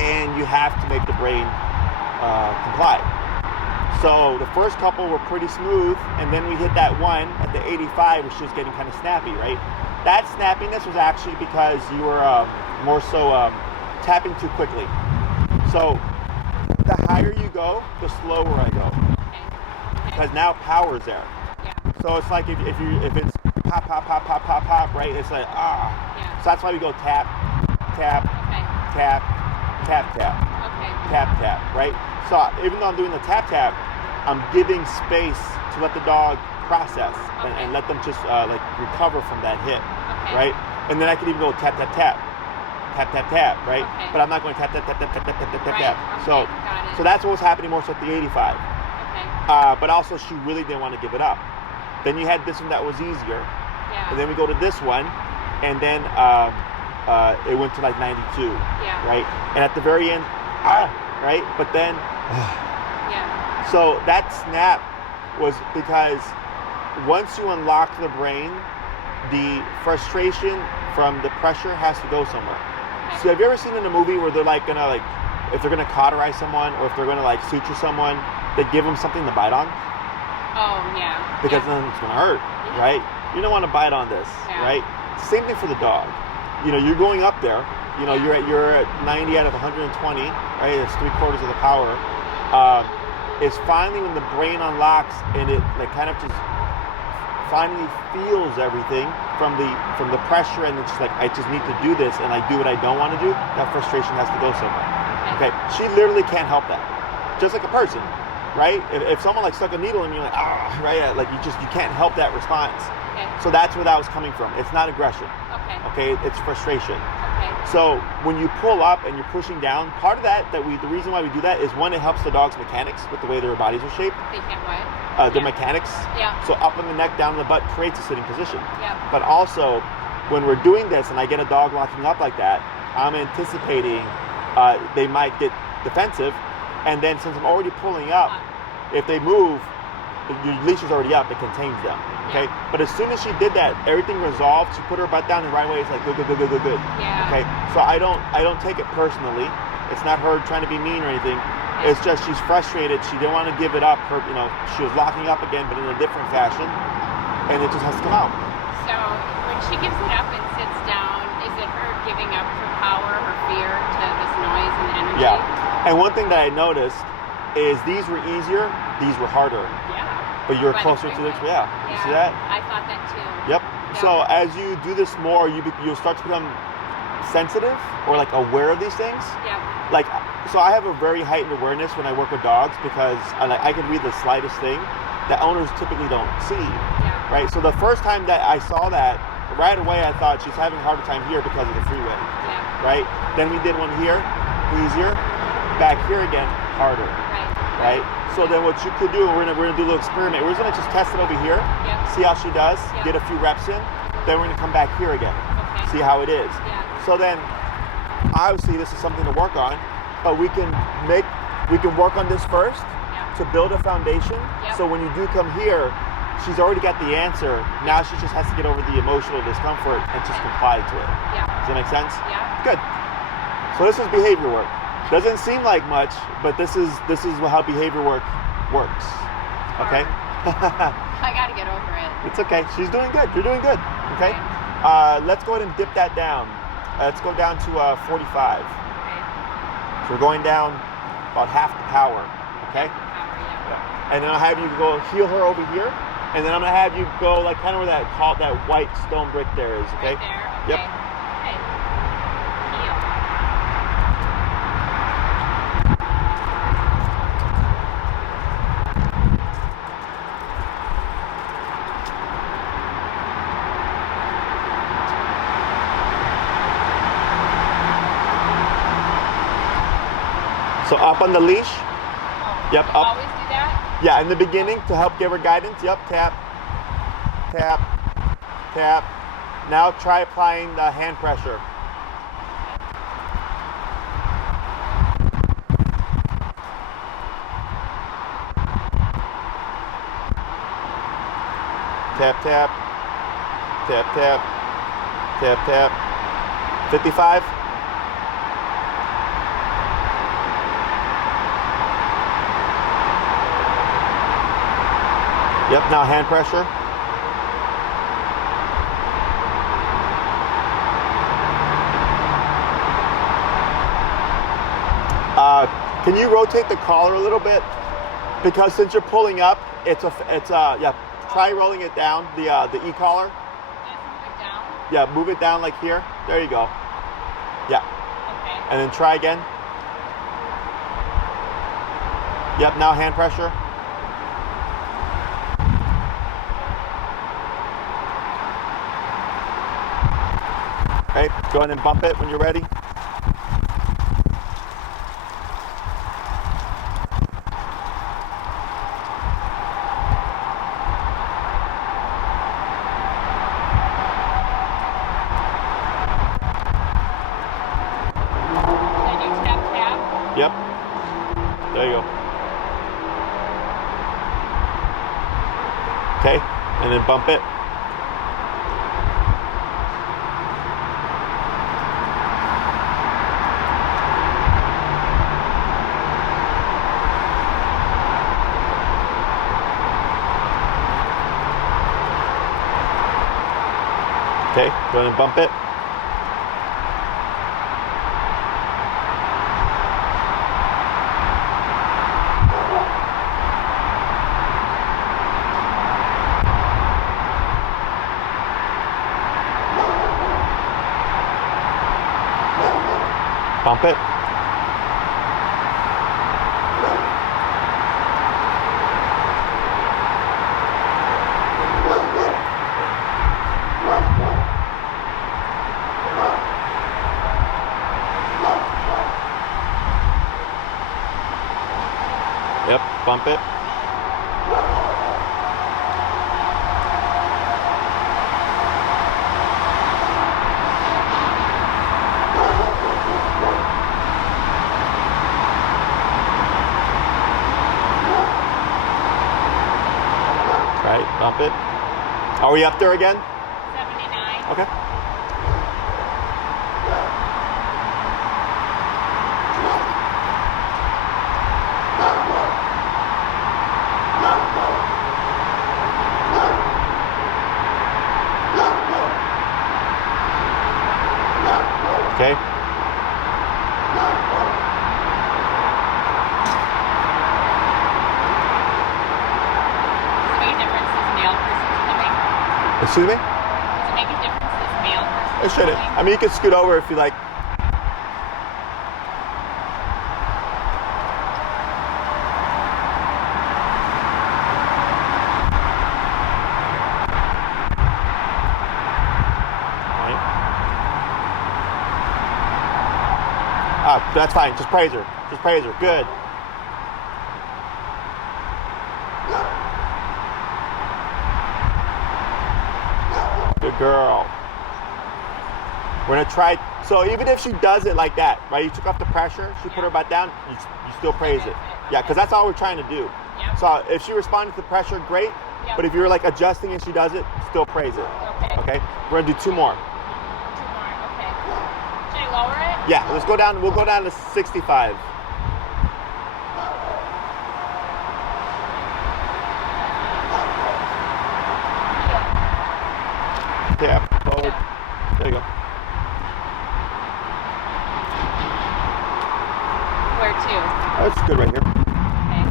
And you have to make the brain comply. So the first couple were pretty smooth, and then we hit that one at the 85, which was getting kind of snappy, right? That snappiness was actually because you were more so tapping too quickly. So the higher you go, the slower I go, because now power's there. Yeah. So it's like if it's pop pop pop pop pop pop, right? It's like Yeah. So that's why we go tap tap Okay. tap tap tap Okay. tap tap, right? So even though I'm doing the tap tap, I'm giving space to let the dog process and let them just like recover from that hit, Okay. right? And then I can even go tap tap tap. Tap tap tap, right? Okay. But I'm not going tap tap tap tap tap tap tap tap Right. tap. Okay. So Got it. so that's what was happening more so at the 85. Okay. But also she really didn't want to give it up. Then you had this one that was easier, Yeah. and then we go to this one, and then it went to like 92, Yeah. right? And at the very end, right? But then, Yeah. so that snap was because once you unlock the brain, the frustration from the pressure has to go somewhere. So have you ever seen in a movie where they're like gonna like, if they're gonna cauterize someone or if they're gonna like suture someone, they give them something to bite on Oh yeah. because Yeah. then it's gonna hurt, right? You don't want to bite on this, Yeah. right? Same thing for the dog. You know, you're going up there. You know, you're at 90 out of 120, right? It's 3/4 of the power. It's finally when the brain unlocks and it like kind of just finally feels everything from the pressure, and it's just like I just need to do this, and I do what I don't want to do. That frustration has to go somewhere. Okay, she literally can't help that. Just like a person, right? If someone like stuck a needle in you, like right, like you can't help that response. Okay. So that's where that was coming from. It's not aggression. Okay. Okay, it's frustration. Okay. So when you pull up and you're pushing down, part of that the reason why we do that is one, it helps the dog's mechanics with the way their bodies are shaped. They can't what? Their mechanics. Yeah. So up in the neck, down in the butt creates a sitting position. Yeah. But also, when we're doing this and I get a dog locking up like that, I'm anticipating they might get defensive, and then since I'm already pulling up, if they move, your leash is already up, it contains them. Okay. Yeah. But as soon as she did that, everything resolved. She put her butt down, and right away it's like good, good, good, good, good, good. Yeah. Okay. So I don't take it personally. It's not her trying to be mean or anything. It's just she's frustrated. She didn't want to give it up. She was locking up again, but in a different fashion, and it just has to come out. So when she gives it up and sits down, is it her giving up her power, her fear to this noise and energy? Yeah. And one thing that I noticed is these were easier, these were harder. Yeah. But you're By the closer to the freeway. You see that? I thought that too. Yep. Yeah. So as you do this more, you'll start to become sensitive or like aware of these things. Yeah. Like, so I have a very heightened awareness when I work with dogs because I can read the slightest thing that owners typically don't see. Yeah. Right. So the first time that I saw that, right away I thought she's having a harder time here because of the freeway. Yeah. Right. Then we did one here, easier. Back here again, harder. Right. Right. So then what you could do, we're gonna do a little experiment. We're just gonna just test it over here, Yeah. see how she does, Yeah. get a few reps in. Then we're gonna come back here again, Okay. see how it is. Yeah. So then, obviously this is something to work on, but we can work on this first Yeah. to build a foundation. Yep. So when you do come here, she's already got the answer. Now she just has to get over the emotional discomfort and just comply to it. Yeah. Does that make sense? Yeah. Good. So this is behavior work. Doesn't seem like much, but this is how behavior work works. Okay? I gotta It's okay. She's doing good. You're doing good. Okay. Let's go ahead and dip that down. Let's go down to 45. Okay. So we're going down about half the power. Okay. And then I'll have you go heal her over here, and then I'm gonna have you go like kind of where that white stone brick there is. Okay. Right there. Okay. Yep. Okay. Heal. So up on the leash. Yep, You up. always do that? Yeah, in the beginning to help give her guidance. Yep, tap, tap, tap. Now try applying the hand pressure. Tap, tap, tap, tap, tap, tap. 55. Yep, now hand pressure. Can you rotate the collar a little bit? Because since you're pulling up, yeah. Try rolling it down, the e-collar. Just move it down. Yeah, move it down like here. There you go. Yeah. Okay. And then try again. Yep, now hand pressure. Okay, go ahead and bump it when you're ready. Then you tap, tap. Yep. There you go. Okay, and then bump it. Okay, go ahead and bump it. Bump it. Yep, bump it. Right, bump it. Are we up there again? 79. Okay. Okay. Does it make a difference this male person's coming? Excuse me? Does it make a difference this male person's It shouldn't. coming? I mean, you can scoot over if you like. That's fine. Just praise her. Just praise her. Good. Good girl. We're gonna try. So even if she does it like that, right? You took off the pressure. She put her back down. You still praise it. Yeah, because that's all we're trying to do. Yep. So if she responded to pressure, great. Yep. But if you're like adjusting and she does it, still praise it. Okay. Okay. We're gonna do 2 more. 2 more. Okay. Should I lower it? Yeah. Let's go down. We'll go down to 65. Heal. tap, forward. Yeah. There you go. Where to? Oh, that's good right here. Okay.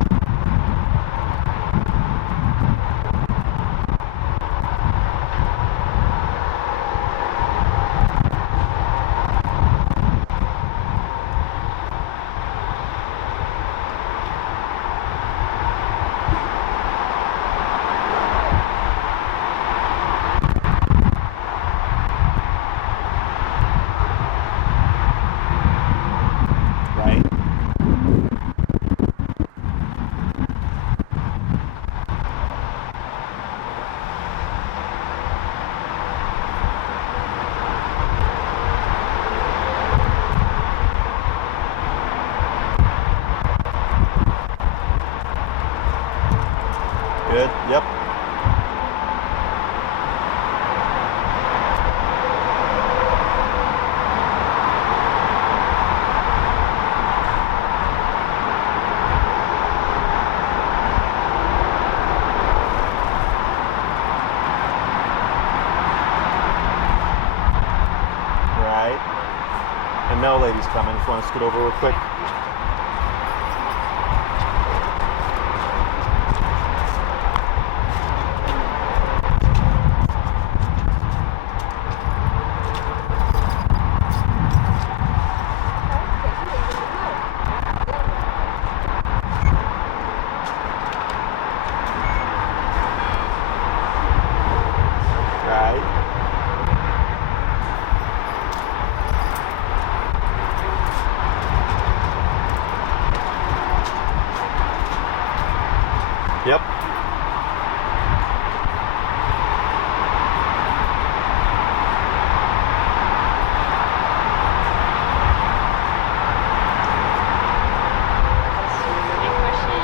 Right. Good. Yep. Right. And now lady's coming. If you want to scoot over real quick. Right. Yep. Good question.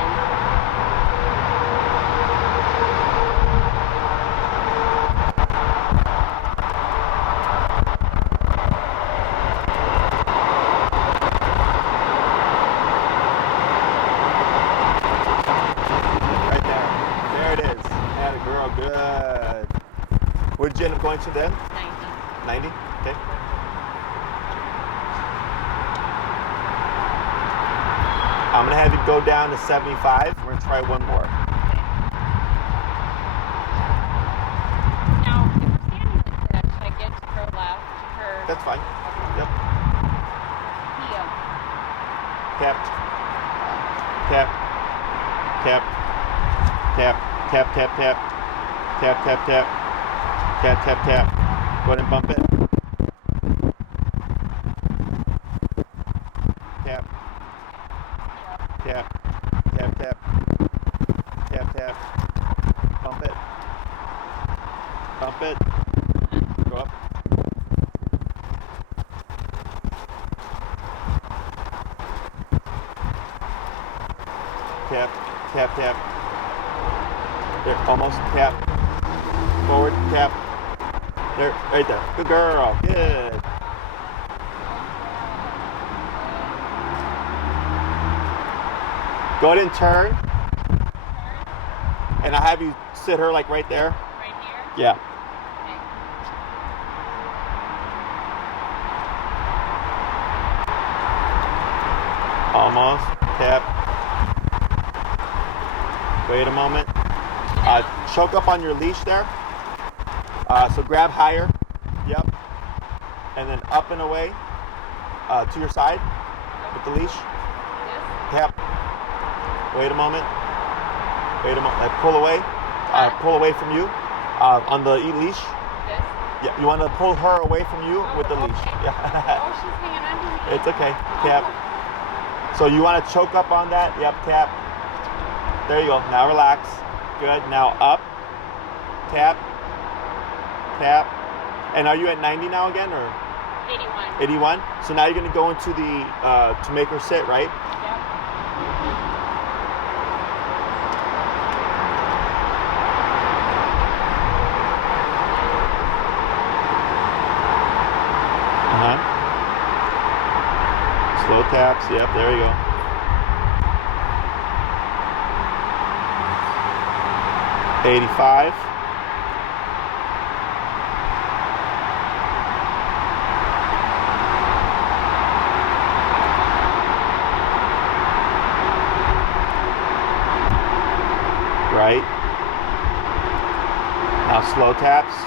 Right there. There it is. Atta girl. Good. What did you end up going to then? 90. 90? Okay. I'm going to have you go down to 75. We're going to try one more. Now, if we're standing like that, should I get to her left? Her That's fine. Yep. heel. Tap. Tap. Tap. Tap. Tap, tap, tap. Tap, tap, tap. Tap, tap, tap. Go ahead and bump it. Tap. Tap. Tap, tap. Tap, tap. Bump it. Bump it. Go up. Tap. Tap, tap. There, almost. Tap. Forward. Tap. There, right there. Good girl. Good. Go ahead and turn. And I'll have you sit her like right there. Right here? Yeah. Okay. Almost. Tap. Wait a moment. Choke up on your leash there. So grab higher. Yep. And then up and away to your side with the leash. This? Tap. Wait a moment. Wait a moment. Pull away. Pull away from you on the leash. This? Yeah. You want to pull her away from you with the leash. Okay. Yeah. Oh, she's hanging on to me. It's okay. Tap. So you want to choke up on that. Yep. Tap. There you go. Now relax. Good. Now up. Tap. Tap. And are you at 90 now again or? 81. 81. So now you're going to go into the to make her sit, right? Yep. Slow taps. Yep, there you go. Now slow taps.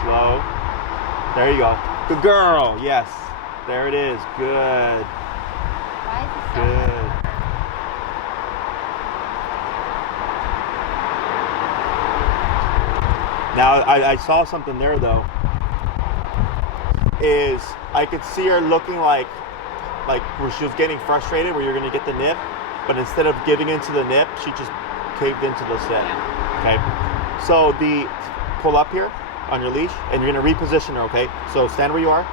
Slow. There you go. Good girl. Yes. There it is. Good. Why is it so Good. Now I saw something there though. Is I could see her looking like where she was getting frustrated, where you're gonna get the nip, but instead of giving into the nip, she just caved into the sit. Yeah. Okay. So pull up here on your leash, and you're gonna reposition her. Okay. So stand where you are.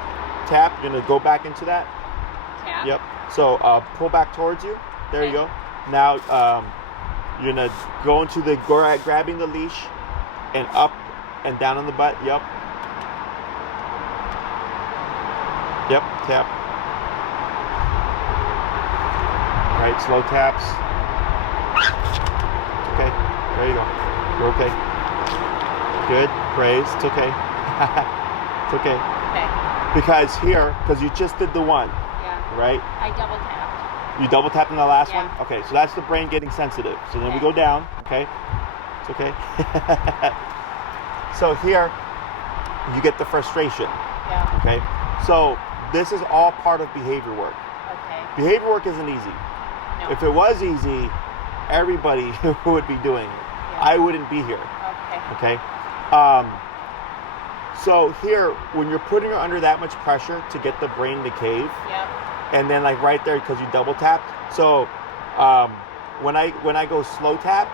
Tap. You're gonna go back into that. Tap. Yep. So pull back towards you. There Okay. you go. Now you're gonna go into the grabbing the leash, and up and down on the butt. Yep. Yep. Tap. Right. Slow taps. Okay. There you go. You're okay. Good. Praise. It's okay. It's okay. Okay. Because you just did the one. Yeah. Right? I double tapped. You double tapped in the last Yeah. one? Okay, so that's the brain getting sensitive. So then we Okay. go down, okay? It's okay. So here, you get the frustration, Yeah. okay? So this is all part of behavior work. Okay. Behavior work isn't easy. No. If it was easy, everybody would be doing it. Yeah. I wouldn't be here, Okay. okay? So here, when you're putting her under that much pressure to get the brain to cave, Yep. and then like right there because you double tapped. So when I go slow tap,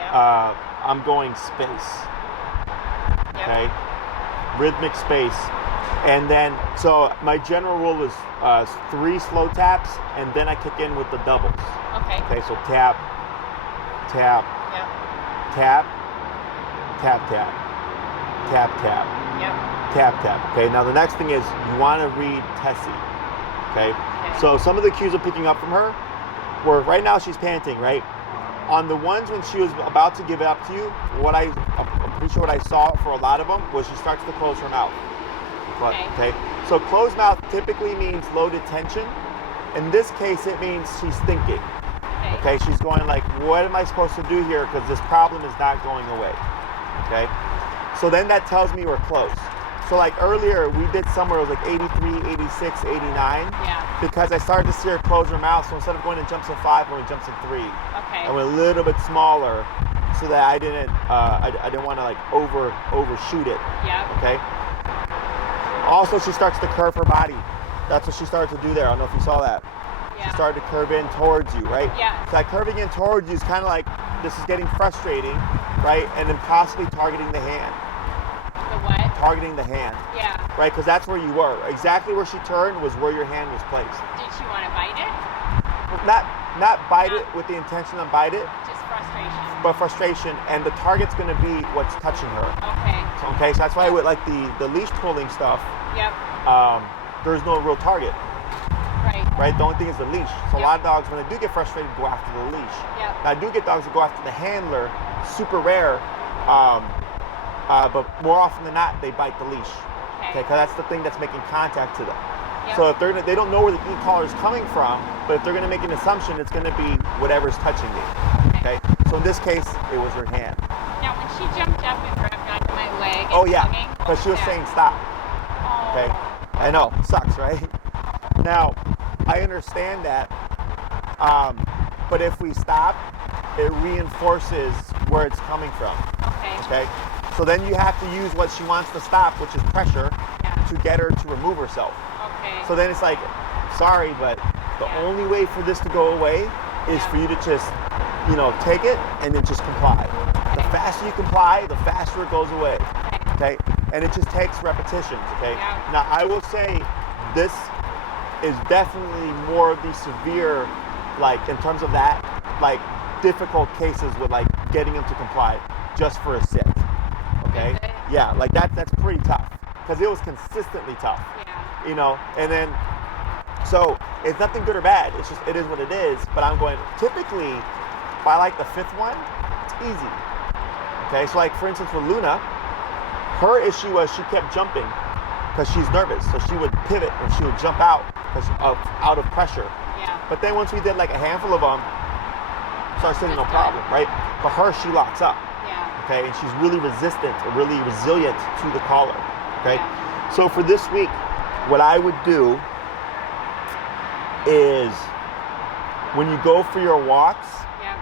Yep. I'm going space, Yep. okay, rhythmic space, and then so my general rule is 3 slow taps, and then I kick in with the doubles. Okay. Okay, so tap, tap, Yep. tap, tap, tap, tap, tap, Yep. tap, tap. Okay, now the next thing is you want to read Tessie. Okay, so some of the cues I'm picking up from her were right now she's panting, right? On the ones when she was about to give it up to you, I'm pretty sure what I saw for a lot of them was she starts to close her mouth. Okay. So closed mouth typically means loaded tension. In this case, it means she's thinking. Okay, she's going like, what am I supposed to do here? Because this problem is not going away. Okay, so then that tells me we're close. So like earlier, we did somewhere it was like 83, 86, 89. Yeah. Because I started to see her close her mouth, so instead of going in jumps of 5, I went jumps of 3. Okay. I went a little bit smaller, so that I didn't want to like overshoot it. Yep. Okay. Also, she starts to curve her body. That's what she started to do there. I don't know if you saw that. Yeah. She started to curve in towards you, right? Yeah. So that curving in towards you is kind of like this is getting frustrating, right? And then possibly targeting the hand. The what? Targeting the hand. Yeah. Right, because that's where you were. Exactly where she turned was where your hand was placed. Did she want to bite it? Not bite it with the intention of bite it, Just frustration. but frustration, and the target's going to be what's touching her. Okay. So that's why with like the leash pulling stuff, Yep. there's no real target, Right. right? The only thing is the leash. So a Yep. lot of dogs, when they do get frustrated, go after the leash. Yep. Now, I do get dogs that go after the handler, super rare, but more often than not, they bite the leash. Okay, because that's the thing that's making contact to them. Yep. So if they don't know where the e-collar is coming from, but if they're going to make an assumption, it's going to be whatever's touching me. Okay. So in this case, it was her hand. Now, when she jumped up and grabbed onto my leg, Oh and yeah, tugging, what because she was that? saying stop. Oh. Okay. I know, sucks, right? Now, I understand that, but if we stop, it reinforces where it's coming from. Okay. Okay. So then you have to use what she wants to stop, which is pressure, Yeah. to get her to remove herself. Okay. So then it's like, sorry, but the Yeah. only way for this to go away is Yeah. for you to just, take it and then just comply. The Okay. faster you comply, the faster it goes away. Okay. Okay? And it just takes repetitions, okay? Yeah. Now, I will say this is definitely more of the severe, like, in terms of that, like, difficult cases with, like, getting them to comply just for a sit, okay? Is it? Yeah, like, that's pretty tough because it was consistently tough, Yeah. and then, so it's nothing good or bad. It's just, it is what it is, but I'm going, typically, by, like, the 5th one, it's easy, okay? So, like, for instance, with Luna, her issue was she kept jumping because she's nervous. So she would pivot or she would jump out because out of pressure. Yeah. But then once we did like a handful of them, started sitting no That's problem, good. right? But her, she locks up. Yeah. okay? And she's really resistant or really resilient to the collar, okay? Yeah. So for this week, what I would do is when you go for your walks, Yeah.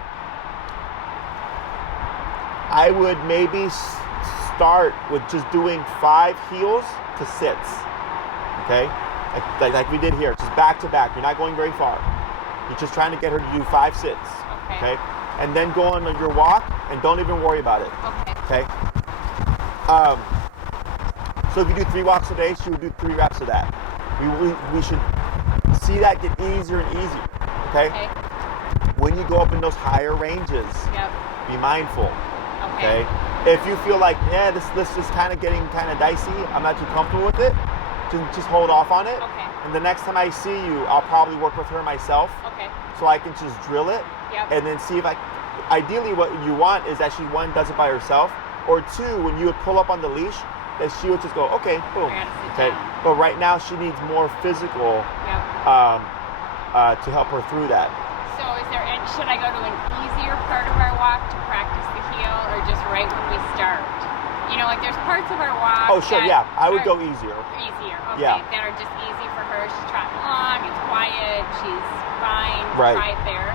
I would maybe start with just doing 5 heels to sits, okay? Like we did here, just back to back. You're not going very far. You're just trying to get her to do 5 sits, okay? And then go on your walk and don't even worry about it, okay? So if you do 3 walks a day, she would do 3 reps of that. We should see that get easier and easier, okay? When you go up in those higher ranges, be mindful, okay? If you feel like, yeah, this is kind of getting kind of dicey, I'm not too comfortable with it, just hold off on it. And the next time I see you, I'll probably work with her myself, so I can just drill it, and then see if ideally what you want is that she, 1, does it by herself, or 2, when you would pull up on the leash, that she would just go, okay, boom, okay. But right now she needs more physical to help her through that. So should I go to an easier part of our walk to practice the heel, or just right when we start? You know, like there's parts of our walk. Oh, sure, yeah. I would go easier. Easier, okay. That are just easy for her. She's trotting along, it's quiet, she's fine. Right. Try it there.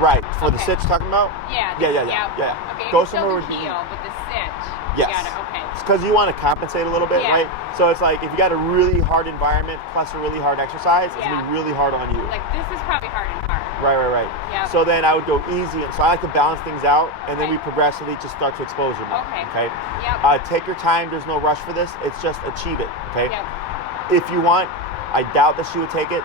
Right. For the sit you're talking about? Yeah. Yeah. Okay, go somewhere with the heel, but the sit. Yes. Got it, okay. It's because you want to compensate a little bit, right? So it's like if you got a really hard environment plus a really hard exercise, it's going to be really hard on you. Like this is probably hard and hard. Right. Yep. So then I would go easy. So I like to balance things out, and then we progressively just start to expose her more. Okay. Yep. Take your time. There's no rush for this. It's just achieve it. Okay. Yep. If you want, I doubt that she would take it.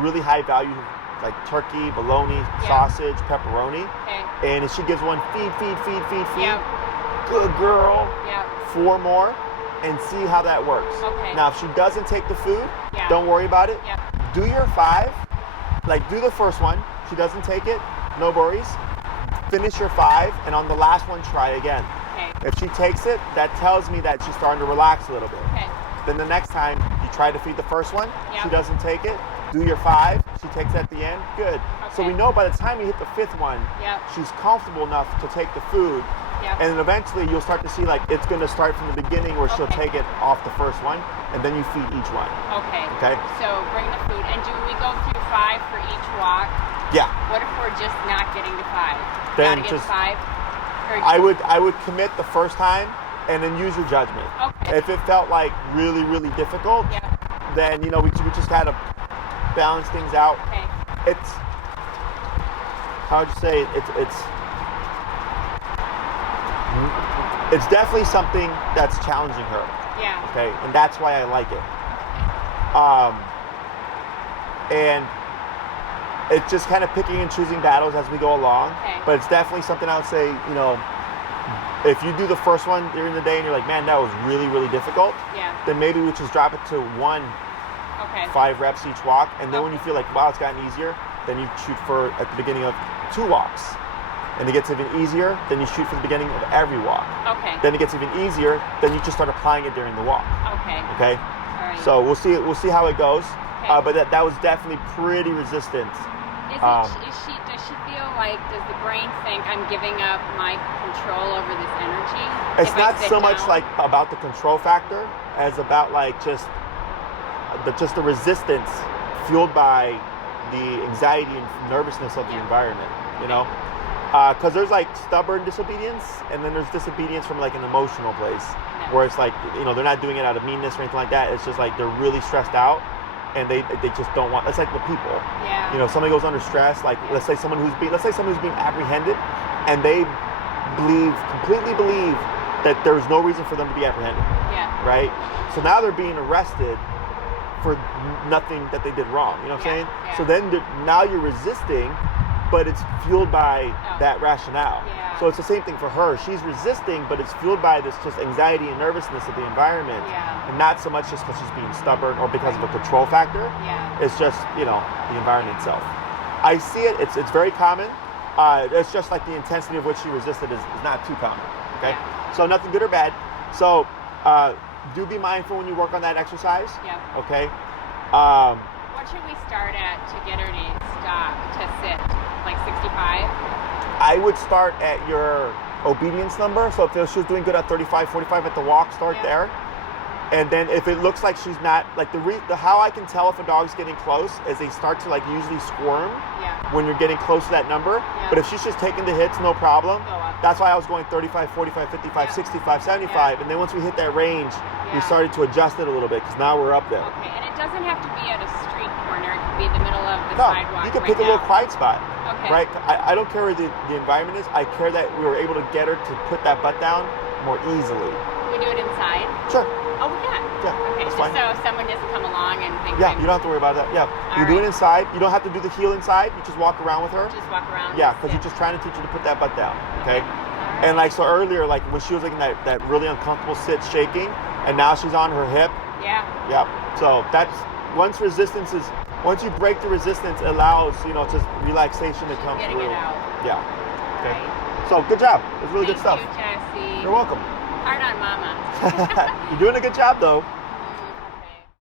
Really high value, like turkey, bologna, sausage, pepperoni. And if she gives one, feed. Good girl. 4 more, and see how that works. Now, if she doesn't take the food, don't worry about it. Do your 5. Like, do the first one. She doesn't take it, no worries. Finish your 5, and on the last one, try again. If she takes it, that tells me that she's starting to relax a little bit. Then the next time, you try to feed the first one. She doesn't take it. Do your 5. She takes it at the end. Good. So we know by the time you hit the 5th one, she's comfortable enough to take the food. And then eventually you'll start to see like it's going to start from the beginning where she'll take it off the first one, and then you feed each one. Okay. So bring the food, and do we go through 5 for each walk? Yeah. What if we're just not getting to 5? Then gotta just get 5. I would commit the first time, and then use your judgment. If it felt like really difficult, then we just had to balance things out. It's how would you say it's definitely something that's challenging her. Okay, and that's why I like it. And it's just kind of picking and choosing battles as we go along. But it's definitely something I would say, if you do the first one during the day and you're like, man, that was really difficult, then maybe we just drop it to 5 reps each walk. And then when you feel like, wow, it's gotten easier, then you shoot for at the beginning of 2 walks. And it gets even easier, then you shoot for the beginning of every walk. Then it gets even easier, then you just start applying it during the walk. Okay? All right. So we'll see how it goes. But that was definitely pretty resistant. Does she feel like, does the brain think I'm giving up my control over this energy? It's not so much like about the control factor as about like just the resistance fueled by the anxiety and nervousness of the environment, because there's like stubborn disobedience, and then there's disobedience from like an emotional place where it's like, they're not doing it out of meanness or anything like that. It's just like they're really stressed out, and they just don't want. It's like the people. Somebody goes under stress. Like let's say someone who's being apprehended, and they completely believe that there's no reason for them to be apprehended. Right. So now they're being arrested for nothing that they did wrong. You know what I'm saying? So then now you're resisting, but it's fueled by that rationale. So it's the same thing for her. She's resisting, but it's fueled by this just anxiety and nervousness of the environment, and not so much just because she's being stubborn or because of a control factor. It's just the environment itself. I see it. It's very common. It's just like the intensity of which she resisted is not too common. Okay. So nothing good or bad. So do be mindful when you work on that exercise. Okay. What should we start at to get her to stop, to sit? Like 65? I would start at your obedience number. So if she was doing good at 35, 45 at the walk, start there. And then if it looks like she's not, like how I can tell if a dog's getting close is they start to like usually squirm when you're getting close to that number. But if she's just taking the hits, no problem. That's why I was going 35, 45, 55, 65, 75. And then once we hit that range, we started to adjust it a little bit because now we're up there. Okay, and it doesn't have to be at a street corner. It could be in the middle of the sidewalk. You can pick a little quiet spot. Okay. Right? I don't care where the environment is. I care that we were able to get her to put that butt down more easily. Can we do it inside? Sure. Oh, we can. Yeah. Okay, that's just fine. so someone doesn't come along and think. Yeah, you don't have to worry about that. Yeah. You do it inside. You don't have to do the heel inside. You just walk around with her. Just walk around. Yeah, because you're just trying to teach her to put that butt down. Okay. And like so earlier, like when she was like in that really uncomfortable sit shaking, and now she's on her hip. Yeah. Yep. So that's once you break the resistance, it allows just relaxation to come Getting through. it out. Yeah. Okay. Right. So good job. It's really good stuff. Thank you, Tessie. You're welcome. Hard on Mama. You're doing a good job though.